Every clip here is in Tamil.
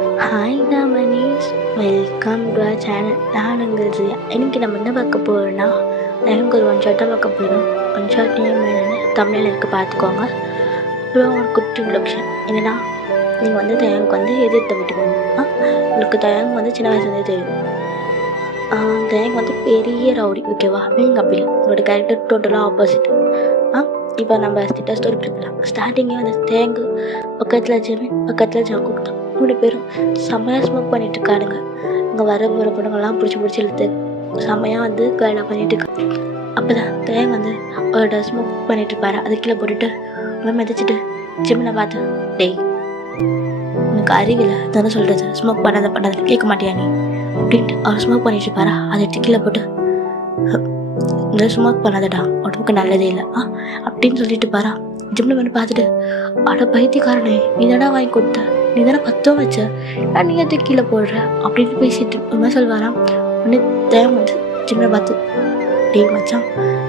ஹாய் தான் Manish, welcome to our channel. நான் உங்கள் ஜியா. இன்றைக்கி நம்ம என்ன பார்க்க போகிறோன்னா, எனக்கு ஒரு ஒன் ஷார்ட்டாக பார்க்க போகிறோம். ஒன் ஷார்ட் நேம் என்னென்னு தமிழில் இருக்குது, பார்த்துக்கோங்க. அப்புறம் ஒரு குட்டி இன்ட்ரொடக்ஷன் என்னென்னா, நீங்கள் வந்து தயங்கு வந்து எதிர்த்து விட்டுக்கோங்க. உங்களுக்கு தயங்கு வந்து சின்ன வயசுலேருந்தே தெரியும். தயங்கு வந்து பெரிய ரவுடி, ஓகேவா? நீங்கள் அப்படி இல்லை, உங்களோட கேரக்டர் டோட்டலாக ஆப்போசிட். இப்போ நம்ம ஸ்டிட்டாக ஸ்டோரி இருக்கலாம். ஸ்டார்டிங்கே வந்து தேங்கு பக்கத்தில் ஜெமீன், பக்கத்தில் ஜாக்கூப் தான். 3 பேரும் செம்மையாக ஸ்மோக் பண்ணிட்டு இருக்காருங்க. இங்கே வர போகிற பொண்ணுங்கள்லாம் பிடிச்சி இழுத்து செம்மையாக வந்து கேர்ளாக பண்ணிட்டு இருக்காங்க. அப்போ தான் தேங்க வந்து அவரோட ஸ்மோக் பண்ணிட்டு இருப்பாரு. அது கீழே போட்டுட்டு மிதிச்சிட்டு ஜெமினை பார்த்து, டேய் உனக்கு அறிவில்லை தானே சொல்கிறது, ஸ்மோக் பண்ணாத கேட்க மாட்டியா நீ அப்படின்ட்டு அவர் ஸ்மோக் பண்ணிட்டு இருப்பாரா. அதை எடுத்து கீழே போட்டு, இந்த ஸ்மோக் பண்ணாதடா, உடம்புக்கு நல்லதே இல்லை அப்படின்னு சொல்லிட்டு பாரா. ஜிம்னு வந்து பார்த்துட்டு, அட பைத்தியக்காரனே, நீ தானே வாங்கி கொடுத்த, நீ தானே 10 வச்ச, நான் நீ எது கீழே போடுற அப்படின்னு பேசிட்டு உண்மை சொல்வாராம். உடனே தேவை வந்து ஜிம்னை பார்த்து, டேய் மச்சான்,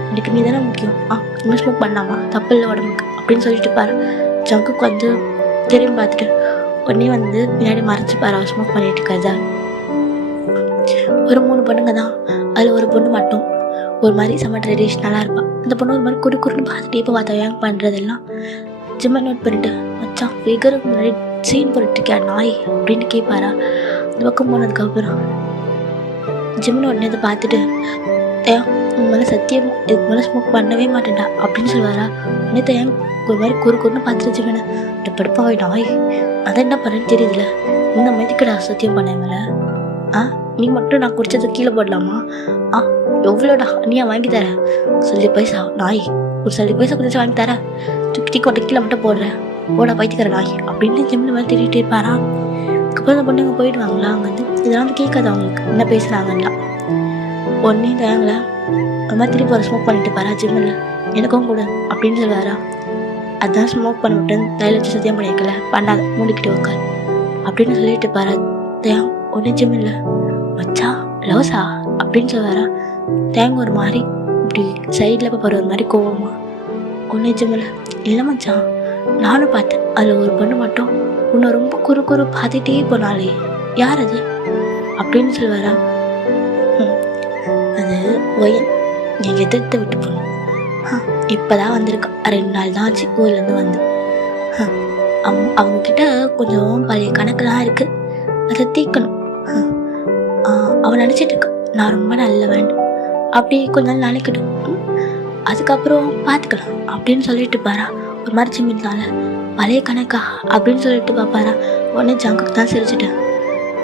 எனக்கு நீ தானே முக்கியம், இன்னும் ஸ்மோக் பண்ணாமா, தப்பு இல்லை உடம்புக்கு அப்படின்னு சொல்லிட்டு பாரு. ஜங்குக்கு வந்து திரும்பி பார்த்துட்டு உடனே வந்து பின்னாடி மறைச்சு பாரு அவர் ஸ்மோக் பண்ணிட்டு இருக்காதா. ஒரு 3 பொண்ணுங்க தான், அதில் ஒரு பொண்ணு மட்டும் ஒரு மாதிரி செம்ம ட்ரெடிஷ்னலாக இருப்பாள். அந்த பொண்ணு ஒரு மாதிரி குறுன்னு பார்த்துட்டு இப்போ பார்த்தா ஏங்க பண்ணுறதெல்லாம் ஜிம்மை நோட் பண்ணிட்டு, மச்சான் ஃபிகருக்கு முன்னாடி சீன் போட்டுருக்கியா நாய் அப்படின்னு கேட்பாரா. அந்த பக்கம் போனதுக்கப்புறம் ஜிம்மில் உடனே அதை பார்த்துட்டு, உன் மேலே சத்தியம் இதுக்கு மேலே ஸ்மோக் பண்ணவே மாட்டேன்டா அப்படின்னு சொல்லுவாரா. உடனே தேங்க ஒரு மாதிரி குறுன்னு பார்த்துட்டு ஜிம்மனை, இந்த படுப்பாவை நாய் அதான் என்ன பண்ணேன்னு தெரியுதுல, இந்த மாதிரிக்கடா சத்தியம் பண்ண மேலே நீ மட்டும் நான் குடிச்சது கீழே போடலாமா, எவ்வளோடா நீயா வாங்கி தர, 70 பைசா நாய், ஒரு 70 பைசா குடிச்சு வாங்கி தர, தூக்கி கொட்டை கீழே மட்டும் போடுறேன், போடா பைத்திக்கிற நாய் அப்படின்னு ஜிம்மில் மேலே திட்டிகிட்டே இருப்பாரா. அதுக்கப்புறம் அந்த பொண்ணுங்க போயிடுவாங்களா. அவங்க வந்து இதெல்லாம் வந்து கேட்காது அவங்களுக்கு என்ன பேசுகிறாங்கலாம். ஒன்றே தாங்களா ஒரு மாதிரி திருப்பி ஒரு ஸ்மோக் பண்ணிட்டு பாரா ஜிம்மில், எனக்கும் கூட அப்படின்னு சொல்லுவாரா. அதுதான் ஸ்மோக் பண்ண விட்டு தையில வச்சு சத்தியம் பண்ணியிருக்கல, பண்ணாத மூடிக்கிட்டு உட்கார் அப்படின்னு சொல்லிட்டு பாரா. தேம் ஒன்று ஜிம்மில், மச்சா லவ்ஸா அப்படின்னு சொல்லுவாரா. தேங்க ஒரு மாதிரி இப்படி சைடில் போகிற ஒரு மாதிரி கோவமா. ஒன்று ஜிம்மில், இல்லை மச்சான் நானும் பார்த்தேன், அதில் ஒரு பொண்ணு மட்டும் உன்னை ரொம்ப குறு பார்த்துட்டே போனாலே, யார் அது அப்படின்னு சொல்லுவாரா. அது ஒயன், நீ எதிர்த்து விட்டு போகணும், இப்போ தான் வந்திருக்கா, 2 நாள் தான் ஆச்சு ஊர்லேருந்து வந்து. அவங்கக்கிட்ட கொஞ்சம் பழைய கணக்கெல்லாம் இருக்குது, அதை தீர்க்கணும். அவன் நினச்சிட்டு இருக்கா நான் ரொம்ப நல்லவன், அப்படி கொஞ்ச நாள் நினைக்கட்டும், அதுக்கப்புறம் பார்த்துக்கலாம் அப்படின்னு சொல்லிட்டு பாரா. ஒரு மாதிரி ஜிம்மினால பழைய கணக்கா அப்படின்னு சொல்லிட்டு பார்ப்பாரா. உடனே ஜங்குக்கு தான் சிரிச்சுட்டேன்,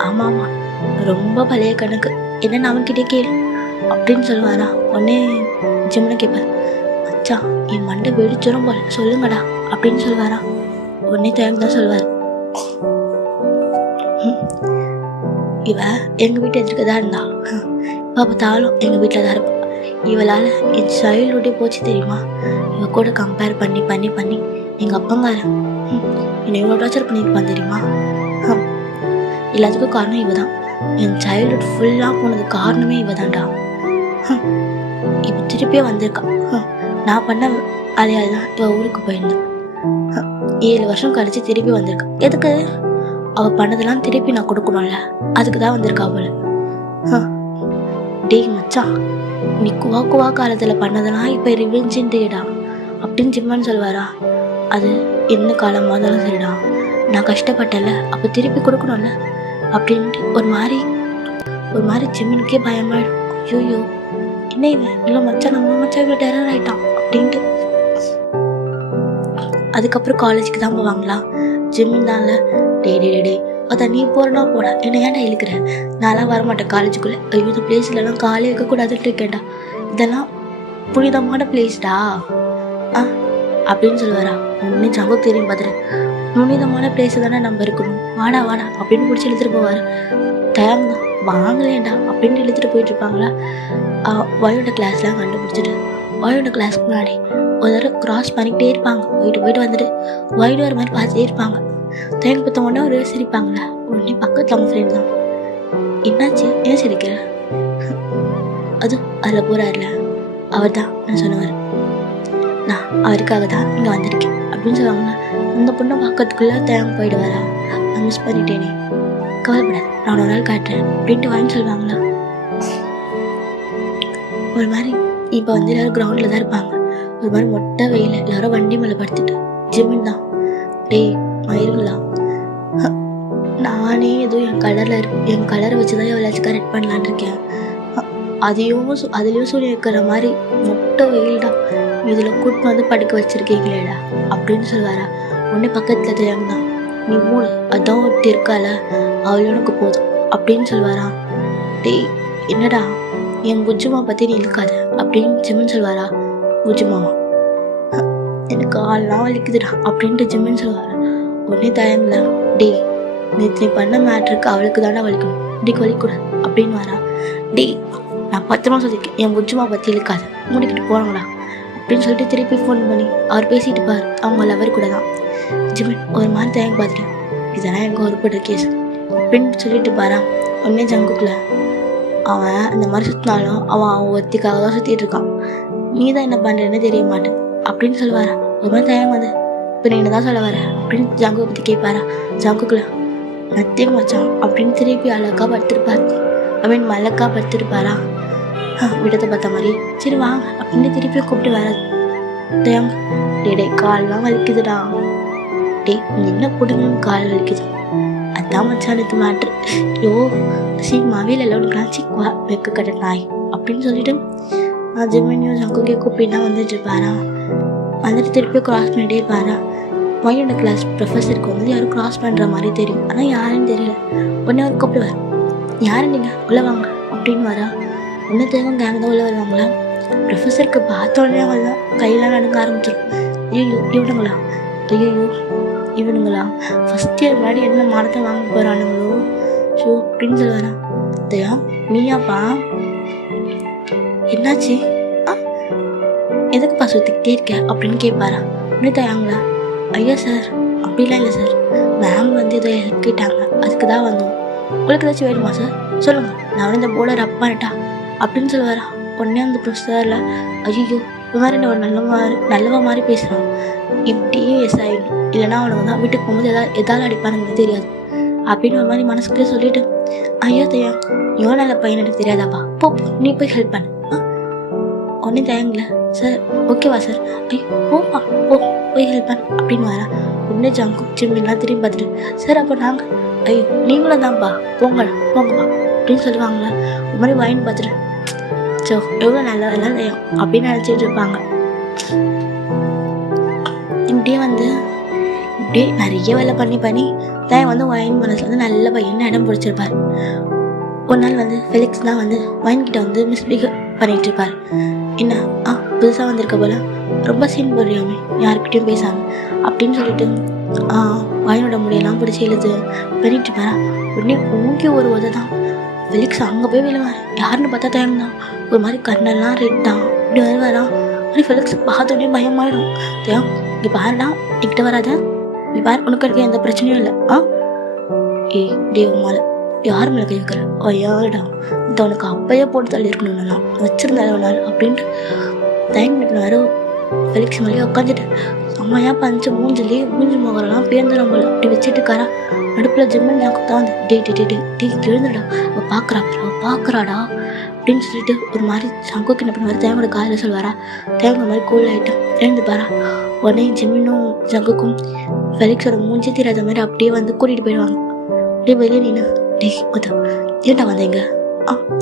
ஆமாம் ரொம்ப பழைய கணக்கு, என்னென்னு அவன்கிட்டே கேளு அப்படின்னு சொல்லுவாரா. உடனே ஜிம்னு கேட்பார், மச்சான் என் மண்டை வெடிச்சிடும் போல, சொல்லுங்கடா அப்படின்னு சொல்லுவாரா. உடனே தேங்க தான் சொல்லுவார், இவ எங்கள் வீட்டு எதிர்க்க தான் இருந்தா, இப்போ பார்த்தாலும் எங்கள் வீட்டில் தான் இருப்பாள், இவளால் என் சைல்டுஹுட்டே போச்சு தெரியுமா, இவ கூட கம்பேர் பண்ணி எங்கள் அப்பங்காரன் என்னை இவ்வளோ டார்ச்சர் பண்ணியிருப்பான் தெரியுமா, எல்லாத்துக்கும் காரணம் இவ தான், என் சைல்டுஹுட் ஃபுல்லாக போனது காரணமே இவ தான்டா, இப்போ திருப்பியே வந்திருக்கா, நான் பண்ண அதே தான் இவ ஊருக்கு போயிருந்தான், 7 வருஷம் கழிச்சு திருப்பி வந்திருக்கா, எதுக்கு அவள் பண்ணதெல்லாம் திருப்பி நான் கொடுக்கணும்ல, அதுக்கு தான் வந்திருக்கா அவள். டேய் மச்சான், நீ குவா காலத்தில் பண்ணதெல்லாம் இப்போ ரிவெஞ்சுடா அப்படின்னு ஜிம்மான்னு சொல்லுவாரா. அது என்ன காலமாக இருந்தாலும் சரிடா, நான் கஷ்டப்பட்டல அப்போ திருப்பி கொடுக்கணும்ல அப்படின்ட்டு ஒரு மாதிரி ஜிம்மனுக்கே பயமாயிடும். ஐயோ என்ன இவன் இல்லை மச்சான், நம்ம மச்சான் இவ்வளோ டெரர் ஆகிட்டான் அப்படின்ட்டு. அதுக்கப்புறம் காலேஜுக்கு தான் போவாங்களா. ஜிம்மினால டே அதான் நீ போறனா போடா, என்ன ஏன்டா இழுக்கிற, நான்லாம் வரமாட்டேன் காலேஜுக்குள்ளே, ஐயோ இந்த பிளேஸ்லலாம் காலே வைக்கக்கூடாதுன்னு இருக்கேன்டா, இதெல்லாம் புனிதமான பிளேஸ்டா அப்படின்னு சொல்லுவாரா. ஒன்று ஜங்கு தெரியும் பார்த்துட்டு, புனிதமான பிளேஸ் தானே நம்ம இருக்கணும், வாடா அப்படின்னு பிடிச்சி இழுத்துட்டு போவார். தேங்க வாங்கலேண்டா அப்படின்னு இழுத்துட்டு போயிட்டு இருப்பாங்களா. வயோட கிளாஸ்லாம் கண்டுபிடிச்சிட்டு வயோட கிளாஸ்க்கு முன்னாடி ஒரு தடவை கிராஸ் பண்ணிக்கிட்டே இருப்பாங்க, போயிட்டு வந்துட்டு வயடு வர மாதிரி பார்த்துட்டே இருப்பாங்க. தேங்க பற்ற உடனே ஒரு சிரிப்பாங்களா. உடனே பக்கத்தில் அவங்க ஃப்ரெண்ட் தான், என்னாச்சு ஏன் சிரிக்கிற, அதில் போகிறாருல அவர் தான் நான் சொன்னவர், நான் அவருக்காக தான் இங்கே வந்திருக்கேன் அப்படின்னு சொல்லுவாங்களா. அந்த பொண்ணை பார்க்கறதுக்குள்ளே தேங்க போயிடுவாரா, நான் மிஸ் பண்ணிட்டேனே கவலைப்படாது, நான் ஒரு நாள் காட்டுறேன் அப்படின்ட்டு வாங்கி சொல்லுவாங்களா. ஒரு மாதிரி இப்போ வந்து எல்லாரும் கிரவுண்டில் தான் இருப்பாங்க. ஒரு மாதிரி மொட்டை வெயில், எல்லாரும் வண்டி மேலே படுத்துட்டு ஜிம்மின் தான். டேய் மயிருங்களா, நானே ஏதோ என் கலரை வச்சு தான் எவ்வளோச்சும் கரெக்ட் பண்ணலான்னு இருக்கேன். அதுலேயும் சொல்லி இருக்கிற மாதிரி மொட்டை வெயில் தான், இதில் கூட்டு வந்து படுக்க வச்சிருக்கீங்களேடா அப்படின்னு சொல்லுவாரா. உடனே பக்கத்தில் தெரியாம நீ மூடு, அதான் ஒட்டி இருக்கால அவளுக்கு போதும் அப்படின்னு சொல்லுவாரா. டேய் என்னடா என் புஜ்ஜுமா பற்றி நீ இருக்காத அப்படின்னு ஜிம்மின்னு சொல்லுவாரா. புஜ்ஜுமாவா, எனக்கு ஆள்லாம் வலிக்குதுடா அப்படின்ட்டு ஜிம்மின்னு சொல்லுவாரா. உடனே தயங்கல, டேய் நேற்று நீ பண்ண மேட்ருக்கு அவளுக்கு தானே வலிக்கணும், இன்னைக்கு வலிக்கூடாது அப்படின்னு வரா. டேய் நான் 10 மாதம் சொல்லியிருக்கேன், என் புஜ்ஜுமா பற்றி இழுக்காத, மூடிக்கிட்டு போனாங்களா அப்படின்னு சொல்லிட்டு திருப்பி ஃபோன் பண்ணி அவர் பேசிட்டு பார் அவங்க லவர் கூட தான். ஜிமின் ஒரு மாதிரி தயங்க பார்த்துட்டு, இதெல்லாம் எனக்கு ஒருப்படுற கேஸ் அப்படின்னு சொல்லிட்டு பாரா. உடனே ஜங்குக்குள்ள, அவன் அந்த மாதிரி சுற்றினாலும் அவன் ஒருத்திக்காக தான் சுற்றிட்டு இருக்கான், நீ தான் என்ன பண்ணுறேன்னு தெரிய மாட்டேன் அப்படின்னு சொல்லுவாரா. ஒரு மாதிரி தயங்க வந்து, இப்போ நீ என்ன தான் சொல்ல வர அப்படின்னு ஜங்குவை பற்றி கேட்பாரா. ஜங்குக்குள்ள நத்தியம் வச்சான் அப்படின்னு திருப்பி அழகா படுத்திருப்பார். மலக்கா படுத்திருப்பாரா. விடத்தை பார்த்த மாதிரி சரி வாங்க அப்படின்னு திருப்பி கூப்பிட்டு வர. டே கால்லாம் வலிக்குதுடா. டே என்ன போடுங்க கால் வலிக்குது, அதான் மச்சான் இது மேட்ரு. யோ சீமாவே இல்லை உனக்குலாம் சிக்குவா வெக்க கட்ட நாய் அப்படின்னு சொல்லிட்டு ஜெமினியும் ஜங்குக்கே கூப்பிட்டு வந்துட்டு இருப்பாரா. வந்துட்டு திருப்பி கிராஸ் பண்ணிட்டே இருப்பாரா. மையோட கிளாஸ் ப்ரொஃபஸருக்கு வந்து யாரும் கிராஸ் பண்ணுற மாதிரி தெரியும், ஆனால் யாருன்னு தெரியல. உடனே அவர் கூப்பிடுவார், யாரு நீங்கள் உள்ள வாங்க அப்படின்னு வரா. ஒன்று தேவன் கேங்க தான் உள்ள வருவாங்களா. ப்ரொஃபஸருக்கு பார்த்தோடனே அவள் கையெல்லாம் நடுங்க ஆரம்பிச்சிடும். ஐயோ இவனுங்களா, ஐயோ இவனுங்களா ஃபஸ்ட் இயர் முன்னாடி என்ன மானத்தை வாங்க போகிறானுங்களோ ஷோ அப்படின்னு சொல்லுவாரா. தயா நீயாப்பா, என்னாச்சு, எதுக்குப்பா சுற்றிக்கிட்டே இருக்க அப்படின்னு கேட்பாரா. இன்னும் தயாங்களா, ஐயா சார் அப்படிலாம் இல்லை சார், மேம் வந்து ஏதோ ஹெல்ப் கேட்டாங்க அதுக்கு தான் வந்தோம், உங்களுக்கு ஏதாச்சும் வேணுமா சார் சொல்லுங்கள், நான் வந்து இந்த போர்டை ரப் பண்ணிட்டா அப்படின்னு சொல்லுவாரா. உடனே அந்த ப்ரொஃபஸரில் ஐயோ இது மாதிரி ஒரு நல்லவா மாதிரி பேசுகிறான், இப்படியே எஸ் ஆகிடும் இல்லைனா அவனுக்கு தான் வீட்டுக்கு போகும்போது எதாவது அடிப்பானுங்கன்னு தெரியாது அப்படின்னு ஒரு மாதிரி மனசுக்குள்ளே சொல்லிட்டு, ஐயோ தயா இவ்வளோ நல்ல பையன் எனக்கு தெரியாதாப்பா, போ நீ போய் ஹெல்ப் பண்ணு. உடனே தயங்கல, சார் ஓகேவா சார், ஐயோ போப்பா போய் ஹெல்ப் பண்ணு அப்படின்னு வரா. உடனே ஜங்கு ஜிம்மின்லாம் திரும்பி பார்த்துட்டு, சார் அப்போ நாங்கள் ஐயோ நீங்களும் தான்ப்பா போங்கப்பா அப்படின்னு சொல்லுவாங்களா. ஒரு மாதிரி வாயின் பார்த்துட்டு சோ எவ்வளோ நல்லா அப்படின்னு நினச்சிட்டு இருப்பாங்க. இப்படியே நிறைய வேலை பண்ணி தான் வந்து வைன் மனசில் வந்து நல்ல பையன் இடம் பிடிச்சிருப்பார். ஒரு நாள் வந்து ஃபெலிக்ஸ் தான் வந்து வைன் கிட்ட வந்து மிஸ்பிஹேவ் பண்ணிட்டு இருப்பார். என்ன புதுசாக வந்திருக்க போல ரொம்ப சீன் போடுறியாமே யாருக்கிட்டையும் பேசாம அப்படின்னு சொல்லிட்டு வைனோட முடியெல்லாம் பிடிச்சி எழுது பண்ணிட்டு இருப்பாரா. உடனே ஊங்கி ஒரு உதை தான் ஃபெலிக்ஸ் அங்கே போய் விழுவார். யாருன்னு பார்த்தா தயங்க தான், ஒரு மாதிரி கண்ணெல்லாம் ரெட் தான் இப்படி வருவாரா. அப்படி ஃபெலிக்ஸ் பார்த்தோடனே பயமாயிடும். தயம் இங்கே பாருடா என்கிட்ட வராத, நீ பாரு உனக்கு இருக்க எந்த பிரச்சனையும் இல்லை. மேலே யார் மேலே கை வைக்கிற ஐயாடா, இந்த உனக்கு அப்பையே போட்டு தள்ளி இருக்கணும்னா வச்சிருந்தாள் அப்படின்ட்டு தயங்கிட்டு ஃபெலிக்ஸ் மேலேயே உட்காந்துட்டு அம்மையா பஞ்சு மூஞ்சி முகரெல்லாம் பேர்ந்துடும் போல அப்படி வச்சுட்டு காரா. நடுப்பில் ஜிம்மன் தான் வந்து டே எழுந்துடா அவள் பார்க்குறாடா அப்படின்னு சொல்லிட்டு ஒரு மாதிரி சங்குக்கு என்ன பண்ணுவார், தேவனோட காதில் சொல்வாரா. தேவங்க மாதிரி கூல் ஆகிட்டோம் எழுந்து பாரா. உடனே ஜிம்மினும் ஜங்குக்கும் ஃபெலிக்ஸோட மூஞ்சி தெரியாத மாதிரி அப்படியே வந்து கூட்டிகிட்டு போயிடுவாங்க. அப்படியே வெளியே நின்று டே ஏன்டா வந்தீங்க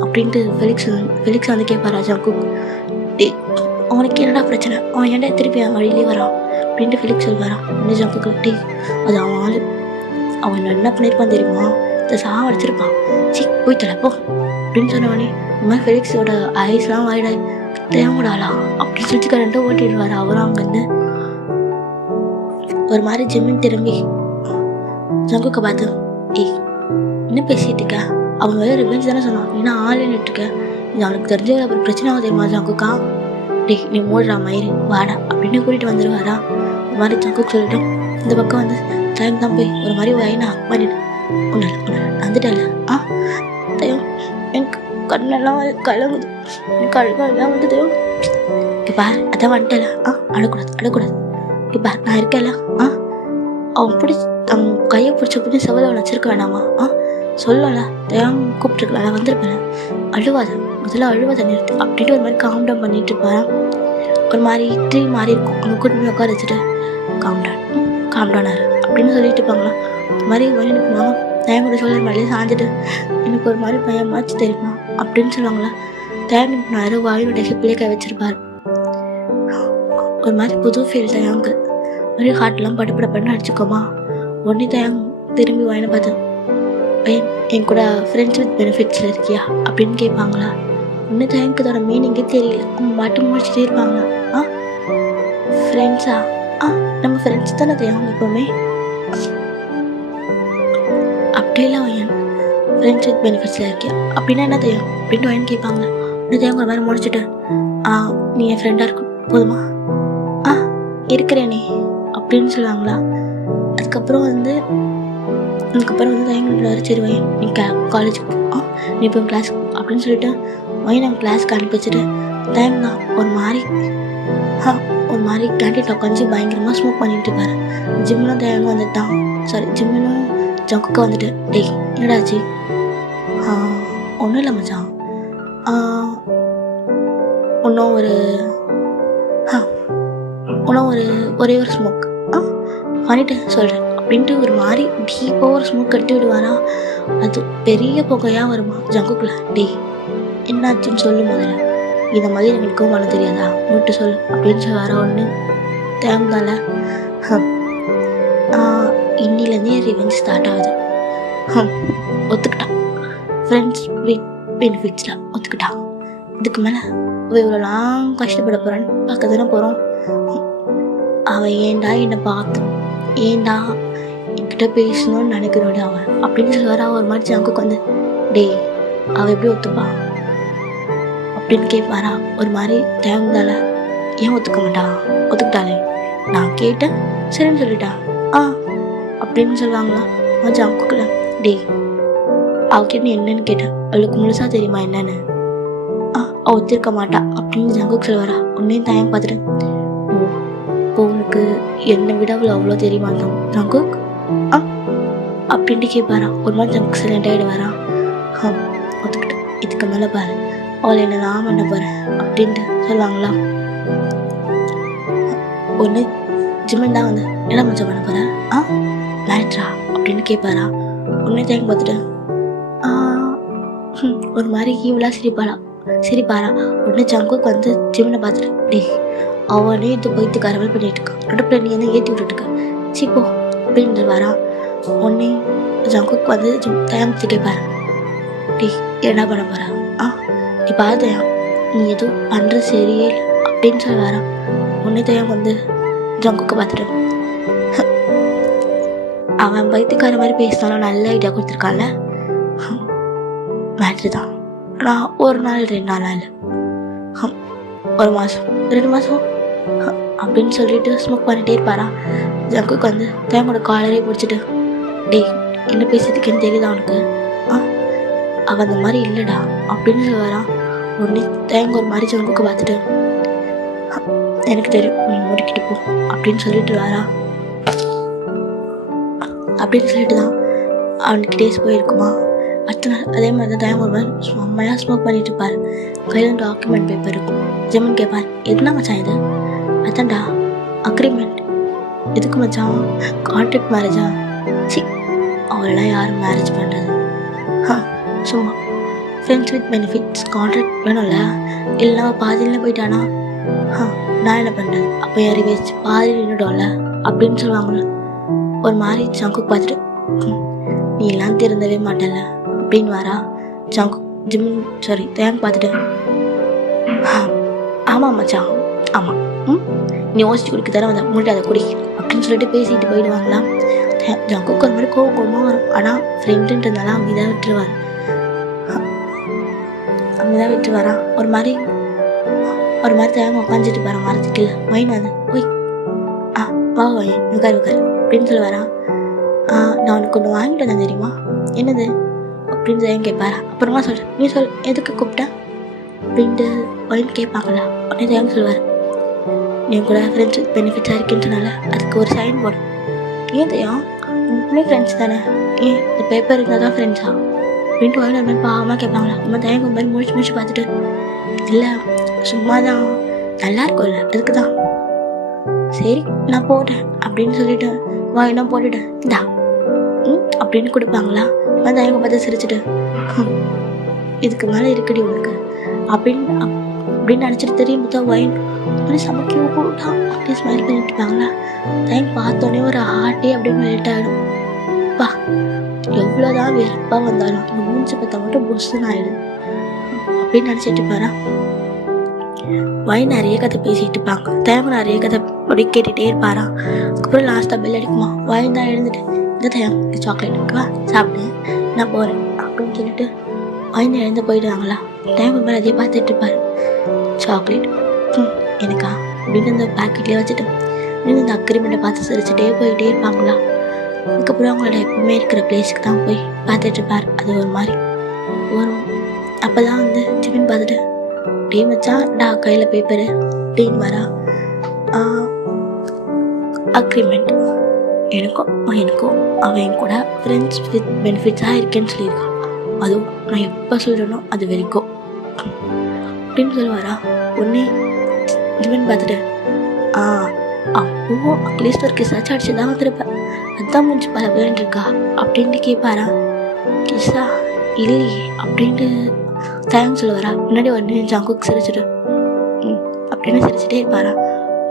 அப்படின்ட்டு ஃபெலிக்ஸ் வந்து கேட்பாரா ஜங்கு. டே அவனுக்கு என்னடா பிரச்சனை, அவன் ஏன்டா திருப்பி அவன் வழியிலே வரான் அப்படின்ட்டு ஃபெலிக்ஸ் சொல்வாரான். இன்னும் ஜங்குக்கு டே அது அவன் என்ன பண்ணியிருப்பான் தெரியுமா, இதை சாவடிச்சிருப்பான், போய் தலைப்போ அப்படின்னு சொன்னவனே இந்த மாதிரி ஃபெலிக்ஸோட ஐஸ்லாம் வாயிடா தேவடாளா அப்படின்னு சொல்லிட்டு கரண்ட்டை ஓட்டிடுவார். அவரும் அங்கேருந்து ஒரு மாதிரி ஜிம்மின் திரும்பி ஜங்குக்கு பார்த்து என்ன பேசிட்டு இருக்க, அவங்க வேலை ரிவெஞ்ச் தானே சொன்னான், ஏன்னா ஆளுன்னுட்டு இருக்க, இது அவனுக்கு தெரிஞ்ச அப்புறம் பிரச்சனை ஆகும் தெரியுமா ஜங்குக்கா, டே நீ மூடுறா மயிறு வாடா அப்படின்னு கூட்டிகிட்டு வந்துடுவாரா. இந்த மாதிரி ஜங்குக்கு சொல்லிட்டு இந்த பக்கம் வந்து டைம் தான் போய் ஒரு மாதிரி வைனா பண்ணிட்டு ஒன்று வந்துட்டல தயம் எனக்கு கண்ணெல்லாம் கலங்குது, எனக்கு அழுகெல்லாம் வந்து தயம் பார் அதான் வந்துட்டல அழக்கூடாது பார் நான் இருக்கல அவன் பிடிச்சி அவன் கையை பிடிச்ச பிடிச்சி செவலை அவன் வச்சிருக்க வேணாமா சொல்லல தயாங் கூப்பிட்டுருக்கல வந்திருப்பேன், அழுவாத முதல்ல அழுவாத நிறுத்து அப்படின்ட்டு ஒரு மாதிரி காம் டவுன் பண்ணிட்டு இருப்பாரான். ஒரு மாதிரி ட்ரீ மாதிரி இருக்கும், அவங்க கூட்டு உட்கார வச்சுட்டு காம் டவுனாரு அப்படின்னு சொல்லிட்டு இருப்பாங்களா. ஒரு மாதிரி எனக்கு நான் தயங்கோட சொல்கிற மாதிரியே சாஞ்சிட்டு எனக்கு ஒரு மாதிரி பயமாச்சு தெரியுமா அப்படின்னு சொல்லுவாங்களா. தயங்க பண்ணாரு, வாயுடைய ஹிப்பிலே வச்சிருப்பாரு. ஒரு மாதிரி புது ஃபீல் தயாங்கு, மாதிரி ஹார்ட்லாம் படுப்படப்படன்னு அடிச்சுக்கோமா. உடனே தயாங் திரும்பி வாயினை பார்த்தேன், என் கூட ஃப்ரெண்ட்ஸ் வித் பெனிஃபிட்ஸில் இருக்கியா அப்படின்னு கேட்பாங்களா. ஒன்று தயங்கு அதோட மீனிங்கே தெரியல, அவங்க மட்டும் முடிச்சுட்டே இருப்பாங்களா. ஃப்ரெண்ட்ஸா? நம்ம ஃப்ரெண்ட்ஸ் தானே தயாங்க எப்போவுமே. அப்படியெல்லாம் என் ஃப்ரெண்ட்ஸ் வித் பெனிஃபிட்ஸில் இருக்கியா அப்படின்னா என்ன தெரியும் அப்படின்ட்டு வாயின்னு கேட்பாங்க. ஒன்று தயங்க ஒரு மாதிரி முடிச்சுட்டு, நீ என் ஃப்ரெண்டாக இருக்கும் போதுமா? இருக்கிறேனே அப்படின்னு சொல்லுவாங்களா. அதுக்கப்புறம் வந்து தயங்கிட்டு சரி வயன் நீ காலேஜுக்கு போ, நீ இப்போ கிளாஸுக்கு அப்படின்னு சொல்லிட்டு வயன் நாங்கள் கிளாஸுக்கு அனுப்பி வச்சுட்டு தயங்க ஒரு மாதிரி கேண்டீன் உட்காந்து பயங்கரமாக ஸ்மோக் பண்ணிட்டு இருப்பாரு. ஜிம்முனும் தயங்க வந்துட்டான், சாரி ஜிம்முனும் ஜங்குக்கு வந்துட்டு, டேய் என்னடாச்சு? ஒன்றும் இல்லை மச்சான், இன்னும் ஒரே ஒரு ஸ்மோக் பண்ணிட்டு சொல்கிறேன் அப்படின்ட்டு ஒரு மாதிரி டீப்பாக ஒரு ஸ்மோக் கட்டி விடுவாரா. அது பெரிய புகையாக வருமா ஜங்குக்குள்ள. டேய் என்னாச்சுன்னு சொல்லு முதல்ல, இந்த மாதிரி எங்களுக்கும் பண்ண தெரியாதா விட்டு சொல்லு அப்படின்னு சொல்லுவாரா. ஒன்று தேங்கால இன்னிலேருந்தே ரிவெஞ்ச் ஸ்டார்ட் ஆகுது. ஒத்துக்கிட்டான், ஃப்ரெண்ட்ஸ் வித் பெனிஃபிட்ஸில் ஒத்துக்கிட்டான். இதுக்கு மேலே இவ்வளோலாம் கஷ்டப்பட போகிறான்னு பார்க்க தானே போகிறோம். அவன் ஏண்டா என்னை பார்த்தோம், ஏண்டா என்கிட்ட பேசணும்னு நினைக்கிறோட அவன் அப்படின்னு சொல்லுவாரா. ஒரு மாதிரி ஜங்குக்கு வந்து, டேய் அவள் எப்படி ஒத்துப்பா அப்படின்னு கேட்பாரா. ஒரு மாதிரி தேவைந்தால, ஏன் ஒத்துக்க மாட்டா, ஒத்துக்கிட்டாலே நான் கேட்டேன் சரின்னு சொல்லிட்டா அப்படின்னு சொல்லுவாங்களா. ஜங்குக்குல, டேய் அவகிட்ட என்னன்னு கேட்டேன், அவளுக்கு முழுசா தெரியுமா என்னன்னு? அவள் ஒத்துருக்க மாட்டா அப்படின்னு ஜங்குக்கு சொல்லுவாரா. உன்னையும் தயங்க பார்த்துட்டு, உனக்கு என்னை விட அவளை அவ்வளோ தெரியுமா ஜங்குக் அப்படின்ட்டு கேட்பாரா. ஒரு மாதிரி ஜங்குக் சைலண்ட் ஆகிடுவாரா. ஒத்துக்கிட்டேன், இதுக்கு மேலே பாரு அவளை என்ன நான் பண்ண போகிறேன் அப்படின்ட்டு சொல்லுவாங்களா. ஒன்று ஜிம்மன் தான் வந்து என்ன மச்சம் பண்ண போகிறேன் மேரேஜா அப்படின்னு கேட்பாரா. ஒன்றே தேங்க பார்த்துட்டு ஒரு மாதிரி ஈவலாக சிரிப்பாரா. உடனே ஜங்குக்கு வந்து ஜிம்மனை பார்த்துட்டு, டேய் அவனே இது போய்த்து கரவல் பண்ணிட்டு இருக்கான், அடுப்பில் நீ வந்து ஏற்றி விட்டுட்டுருக்க சீப்போ அப்படின்ட்டு வரா. உடனே ஜங்குக்கு வந்து தயாங்கிட்டு கேட்பாரு, டேய் என்ன பண்ண போகிறா நீ பார்த்தயா, நீ எதுவும் பண்ணுற சரியே இல்லை அப்படின்னு சொல்லி வரா. உடனே தயாங்க வந்து ஜங்குக்கு பார்த்துட்டு, அவன் பைத்தியக்கார மாதிரி பேசினாலும் நல்ல ஐடியா கொடுத்துருக்கான்ல, மேட்ரு தான். நான் ஒரு நாள் 2 நாள் இல்லை, 1 மாதம் 2 மாதம் அப்படின்னு சொல்லிட்டு ஸ்மோக் பண்ணிகிட்டே இருப்பாரா. ஜங்குக்கு வந்து தேங்கோட காலரே பிடிச்சிட்டு, டேய் என்ன பேசுறதுக்குன்னு தெரியுதா அவனுக்கு, அவன் அந்த மாதிரி இல்லைடா அப்படின்னு சொல்லுவாரான். உடனே தேங்க ஒரு மாதிரி ஜங்குக்கு பார்த்துட்டு, எனக்கு தெரியும் நீ முடிக்கிட்டு போ அப்படின்னு சொல்லிட்டு வாரா. அப்படின்னு சொல்லிட்டு தான் அவனுக்கு டேஸ் போயிருக்குமா. அடுத்த நாள் அதே மாதிரி தான் தேங்க ஒரு மாதிரி செம்மையாக ஸ்மோக் பண்ணிட்டு இருப்பார். கையில் டாக்குமெண்ட் பேப்பர் இருக்கும். ஜெமன் கேட்பார், எதுனா மச்சான் இது? அதான்டா அக்ரிமெண்ட். எதுக்கு மச்சான்? கான்ட்ராக்ட் மேரேஜா? சி அவளெல்லாம் யாரும் மேரேஜ் பண்ணுறது? சும்மா ஃப்ரெண்ட்ஸ் வித் பெனிஃபிட்ஸ் கான்ட்ராக்ட் வேணும்ல, இல்லைனா பாதியில் போயிட்டானா நான் என்ன பண்ணுறது, அப்போ யாரி வச்சு பாதியில் நின்றுடும்ல அப்படின்னு சொல்லுவாங்களே. ஒரு மாதிரி ஜங்குக்கு பார்த்துட்டு, நீ எல்லாம் திருந்தவே மாட்டல அப்படின்னு வரா. தேங்க பார்த்துட்டு, ஆமாம் மச்சான் ஆமாம் நீ யோசிச்சு குடிக்க தர வந்த முடியாத குடி அப்படின்னு சொல்லிட்டு பேசிட்டு போயிடுவாங்களா. ஜங்குக்கு ஒரு மாதிரி கோபமாக வரும். ஆனால் ஃப்ரெண்டுன்றதுனால அமைதியாக விட்டுருவாரா. ஒரு மாதிரி தேங்க உட்காந்துட்டு பாரு மரத்துக்கு இல்லை வைன் வந்து ஓய் வா வைன் உட்கார் அப்படின்னு சொல்லுவாரா. நான் உனக்கு ஒன்று வாங்கிட்டு வந்தேன் தெரியுமா, என்னது அப்படின்னு தேங்க கேட்பாரா. அப்புறமா சொல்கிறேன், நீ சொல் எதுக்கு கூப்பிட்டேன் அப்படின்ட்டு வைன் கேட்பாங்களா. உடனே தேங்க சொல்லுவார், நீ கூட ஃப்ரெண்ட்ஸ் பெனிஃபிட்ஸாக இருக்குன்றனால அதுக்கு ஒரு சைன் போர்டு. ஏன் தெரியும் உண்மையே ஃப்ரெண்ட்ஸ் தானே, ஏன் இந்த பேப்பர் இருந்தால் தான் ஃப்ரெண்ட்ஸா அப்படின்ட்டு வாங்கி நம்ம பாவமாக கேட்பாங்களா? நம்ம தயங்க மாதிரி முடிச்சு பார்த்துட்டு, இல்லை சும்மா தான் நல்லா இருக்கும்ல அதுக்கு தான், சரி நான் போட்டேன் அப்படின்னு சொல்லிட்டு வாங்கினா போட்டுட்டேன் இந்தா அப்படின்னு கொடுப்பாங்களா? நான் தயங்க பார்த்து சிரிச்சுட்டு இதுக்கு மேலே இருக்குடி உனக்கு அப்படின்னு நினச்சிட்டு தெரியும் பார்த்தா வைன் அப்படி சமைக்க கூட்டா அப்படியே ஸ்மைல் பண்ணிட்டு இருப்பாங்களா? டைம் பார்த்தோன்னே ஒரு ஹார்ட்டே அப்படியே மெல்ட் ஆகிடும். பா எவ்வளோதான் வெறுப்பாக வந்தாலும் அந்த மூஞ்சி பார்த்தா மட்டும் புஷ்ஷுன்னு ஆகிடும் அப்படின்னு நினச்சிட்டு இருப்பாரா? வைன் நிறைய கதை பேசிகிட்டு இருப்பாங்க, டைம் நிறைய கதை அப்படி கேட்டுகிட்டே இருப்பாரா? அதுக்கப்புறம் லாஸ்ட்டாக பெல் அடிக்குமா, வைன் தான் எழுந்துட்டு இந்த டைம் சாக்லேட் இருக்குவா சாப்பிட்டு நான் போகிறேன் அப்படின்னு சொல்லிட்டு வைன் எழுந்து போயிடுவாங்களா? டைம் மேலே அதே பார்த்துட்டு இருப்பாரு. சாக்லேட் எனக்கா அப்படின்னு அந்த பேக்கெட்லேயே வச்சுட்டு இந்த அக்ரிமெண்ட்டை பார்த்து சிரிச்சுட்டே போயிட்டே இருப்பாங்களா? அதுக்கப்புறம் அவங்களோட எப்பவுமே இருக்கிற பிளேஸுக்கு தான் போய் பார்த்துட்டு இருப்பார். அது ஒரு மாதிரி வரும். அப்போ தான் வந்து ஜிமின் பார்த்துட்டு டே வச்சா டா கையில் பேப்பரு அப்படின்னு வரா. அக்ரிமெண்ட் எனக்கும் அவன் கூட ஃப்ரெண்ட்ஸ் வித் பெனிஃபிட்ஸாக இருக்கேன்னு சொல்லியிருக்கான். அதுவும் நான் எப்போ சொல்கிறேனோ அது வரைக்கும் அப்படின்னு சொல்லுவாரா? உடனே ஜிமின் பார்த்துட்டு அப்போ அட்லீஸ்ட் ஒரு கிஸ்ஸாச்சும் அடிச்சு தான் வந்திருப்பேன், அதுதான் முடிஞ்சு பல பேர் இருக்கா அப்படின்ட்டு கேட்பாரா? கிஸ்ஸா இல்லையே அப்படின்ட்டு தயங்க சொல்லுவாரா? முன்னாடி உடனே ஜங்குக்கு சிரிச்சுட்டு அப்படின்னு சிரிச்சுட்டே இருப்பாரா?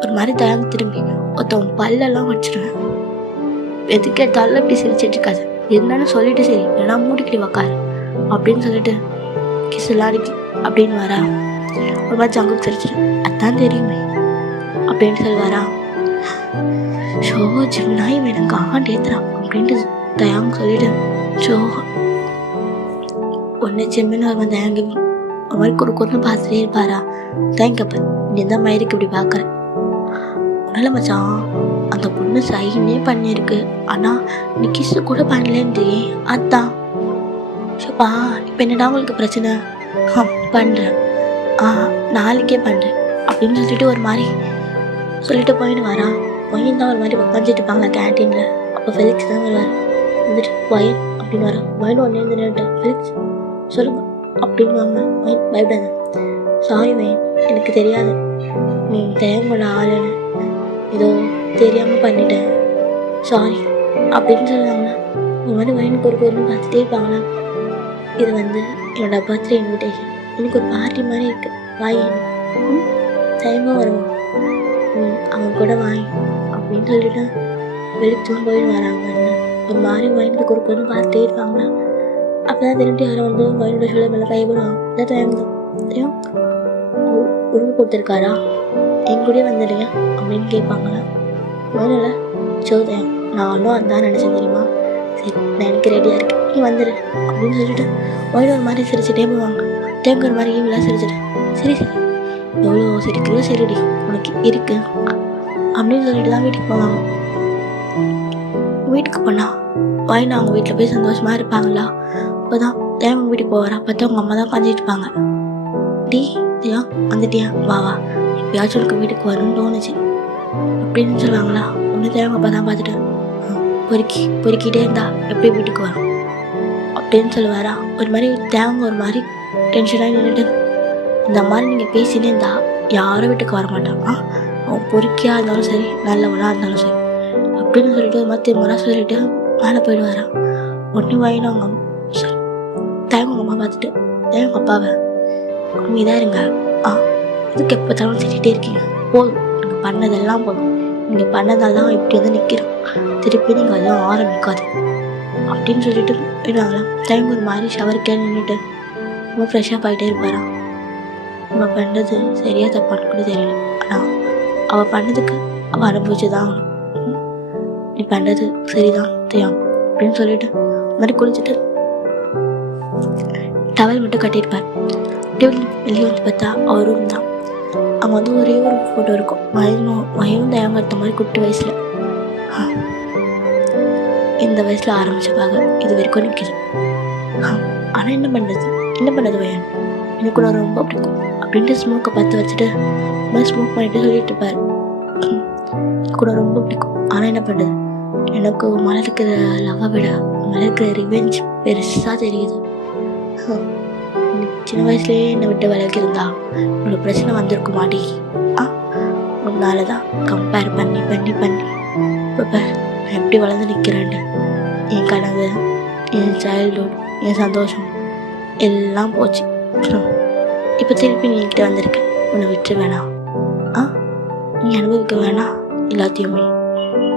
ஒரு மாதிரி தயங்க திரும்பி ஒருத்தவங்க பல்லெல்லாம் வச்சிருவேன், எதுக்கு எடுத்தாலும் இப்படி சிரிச்சிட்டு இருக்காது, என்னன்னு சொல்லிட்டு சரி இல்லைனா மூடிக்கிட்டு உக்காரு அப்படின்னு சொல்லிட்டு கிஸ் எல்லாம் அடிக்கி அப்படின்னு வரா. ஒரு மாதிரி ஜங்குக்கு சிரிச்சிட்டு அதான் தெரியுமே அப்படின்னு சொல்லுவாரா? ஷோ ஜிம்னா இவன் எனக்கு ஆண்டேத்துறான் அப்படின்ட்டு தயாங்க சொல்லிட்டு ஷோ ஒன்று ஜிம்மின்னு ஒரு மாதிரி தயாங்க ஒரு மாதிரி குறுக்குன்னு பார்த்துட்டே இருப்பாரா? தேங்கப்ப நீ எந்த மயிருக்கு இப்படி பார்க்குறேன், உன்னால மச்சான் அந்த பொண்ணு சைனே பண்ணியிருக்கு, ஆனால் நீ கிஸ்ஸு கூட பண்ணலேன்றே அதான் ஷோப்பா இப்போ என்னடா உங்களுக்கு பிரச்சனை? பண்ணுறேன் நாளைக்கே பண்ணுறேன் அப்படின்னு சொல்லிட்டு ஒரு மாதிரி சொல்லிட்டு போயின்னு வரான். ஒயின் தான் ஒரு மாதிரி உட்காந்துட்டு இருப்பாங்களா கேன்டீனில். அப்போ ஃபெலிக்ஸ் தான் வருவார். வந்துட்டு ஒயின் அப்படின்னு வரான். ஒயின் ஒன்னே நின்றுட்டு ஃபெலிக்ஸ் சொல்லுங்க அப்படின்னு வாங்க. ஒயின் பயப்படாத, சாரி ஒயின் எனக்கு தெரியாது நீ தேவையோட ஆளுன்னு, ஏதோ தெரியாமல் பண்ணிட்டேன் சாரி அப்படின்னு சொல்லுவாங்களா? இந்த மாதிரி ஒயினுக்கு ஒரு பொருள் பார்த்துட்டே இருப்பாங்களா? இது வந்து என்னோட பர்த்டே இன்விடேஷன், எனக்கு ஒரு பார்ட்டி மாதிரி இருக்குது, வாய் டைமாக வருவான் அவங்க கூட வாங்கி அப்படின்னு சொல்லிட்டு வெளிச்சம் போயிட்டு வராங்க. ஒரு மாதிரி வயனுக்கு ஒரு பொண்ணு பார்த்துட்டே இருப்பாங்களா? அப்போ தான் திரும்பி யாரும் வந்து வயனோட சொல்ல மேலே கைவிடுவாங்க. இதான் தயம் உருவு கொடுத்துருக்காரா, என் கூடயே வந்துடுங்க அப்படின்னு கேட்பாங்களா? வயனில் சோதயம் நானும் அதான் நினச்சேன் தெரியுமா, சரி நான் எனக்கு ரெடியாக இருக்கேன் நீ வந்துடு அப்படின்னு சொல்லிட்டு வயனு ஒரு மாதிரி சிரிச்சுட்டே போவாங்க. தேங்க ஒரு மாதிரி ஈவிலாம் சிரிச்சுட்டு சரி சரி எவ்வளோ சிரிக்கிறோ சரிடி உனக்கு இருக்கு அப்படின்னு சொல்லிட்டு தான் வீட்டுக்கு போவாங்க. வீட்டுக்கு போனா வாயினா அவங்க வீட்டில் போய் சந்தோஷமாக இருப்பாங்களா? அப்போ தான் தேவங்க வீட்டுக்கு போவாரா? பார்த்தா அவங்க அம்மா தான் உட்காந்துட்டு இருப்பாங்க. டீ தேவா வந்துட்டியா, வா வா எப்பயாச்சும் உனக்கு வீட்டுக்கு வரணும்னு தோணுச்சு அப்படின்னு சொல்லுவாங்களா? ஒன்று தேவங்க அப்பா தான் பார்த்துட்டு பொறுக்கிட்டே இருந்தா எப்படி வீட்டுக்கு வரும் அப்படின்னு சொல்லுவாரா? ஒரு மாதிரி தேவங்க ஒரு மாதிரி டென்ஷனாக நின்றுட்டு இந்த மாதிரி நீங்கள் பேசினே இருந்தா யாரும் வீட்டுக்கு வர மாட்டாங்க, அவன் பொறுக்கியாக இருந்தாலும் சரி நல்லவனாக இருந்தாலும் சரி அப்படின்னு சொல்லிட்டு ஒரு மாதிரி திரும்ப சொல்லிட்டு மேலே போயிடுவாரான். ஒன்று வாங்கினா அவங்க சரி தேவங்க அம்மா பார்த்துட்டு தேவங்க அப்பாவை அமைதியாக இருங்க, இதுக்கு எப்போ தவிர திட்டிகிட்டே இருக்கீங்க, போதும் நீங்கள் பண்ணதெல்லாம் போதும், நீங்கள் பண்ணதெல்லாம் இப்படி வந்து நிற்கிறோம், திருப்பி நீங்கள் அதெல்லாம் ஆரம்பிக்காது அப்படின்னு சொல்லிட்டு போயிடுவாங்களா? தேவங்க ஒரு மாதிரி ஷவருக்கே நின்றுட்டு ரொம்ப ஃப்ரெஷ்ஷாக போயிட்டே இருப்பாரான். நம்ம பண்ணுறது சரியாக தப்பான்னு கூட தெரியல, ஆனால் அவள் பண்ணதுக்கு அவள் அனுபவிச்சு தான் ஆகணும், நீ பண்ணுறது சரிதான் தெரியும் அப்படின்னு சொல்லிட்டு மாதிரி குளிச்சுட்டு டவல் மட்டும் கட்டியிருப்பார். அப்படியே வெளியே வந்து பார்த்தா அவர் ரூம் தான். அங்கே வந்து ஒரே ஒரு ஃபோட்டோ இருக்கும், வயனும் தயங்க எடுத்த மாதிரி குட்டி வயசில் இந்த வயசில் ஆரம்பிச்சப்பாங்க இது வரைக்கும் நிற்கிது. ஆனால் என்ன பண்ணுறது வயன் எனக்கு கூட ரொம்ப பிடிக்கும் அப்படின்ட்டு ஸ்மோக்கை பார்த்து வச்சுட்டு ஸ்மோக் பண்ணிட்டு சொல்லிட்டு இருப்பார், கூட ரொம்ப பிடிக்கும் ஆனால் என்ன பண்ணுறது எனக்கு மேலே இருக்கிற லவ்வை விட மேலே இருக்கிற ரிவெஞ்ச் பெருசாக தெரியுது. சின்ன வயசுலேயே என்னை விட்டு விலகி இருந்தா இவ்வளோ பிரச்சனை வந்திருக்க மாட்டி. உன்னால தான் கம்பேர் பண்ணி பண்ணி பண்ணி இப்போ நான் எப்படி வளர்ந்து நிற்கிறேன்னு. என் கனவு, என் சைல்ட்ஹுட், என் சந்தோஷம் எல்லாம் போச்சு. இப்போ திருப்பி நீ என்கிட்ட வந்திருக்கேன். உன்னை விட்டு வேணாம், நீ அனுபவிக்க வேணாம் எல்லாத்தையுமே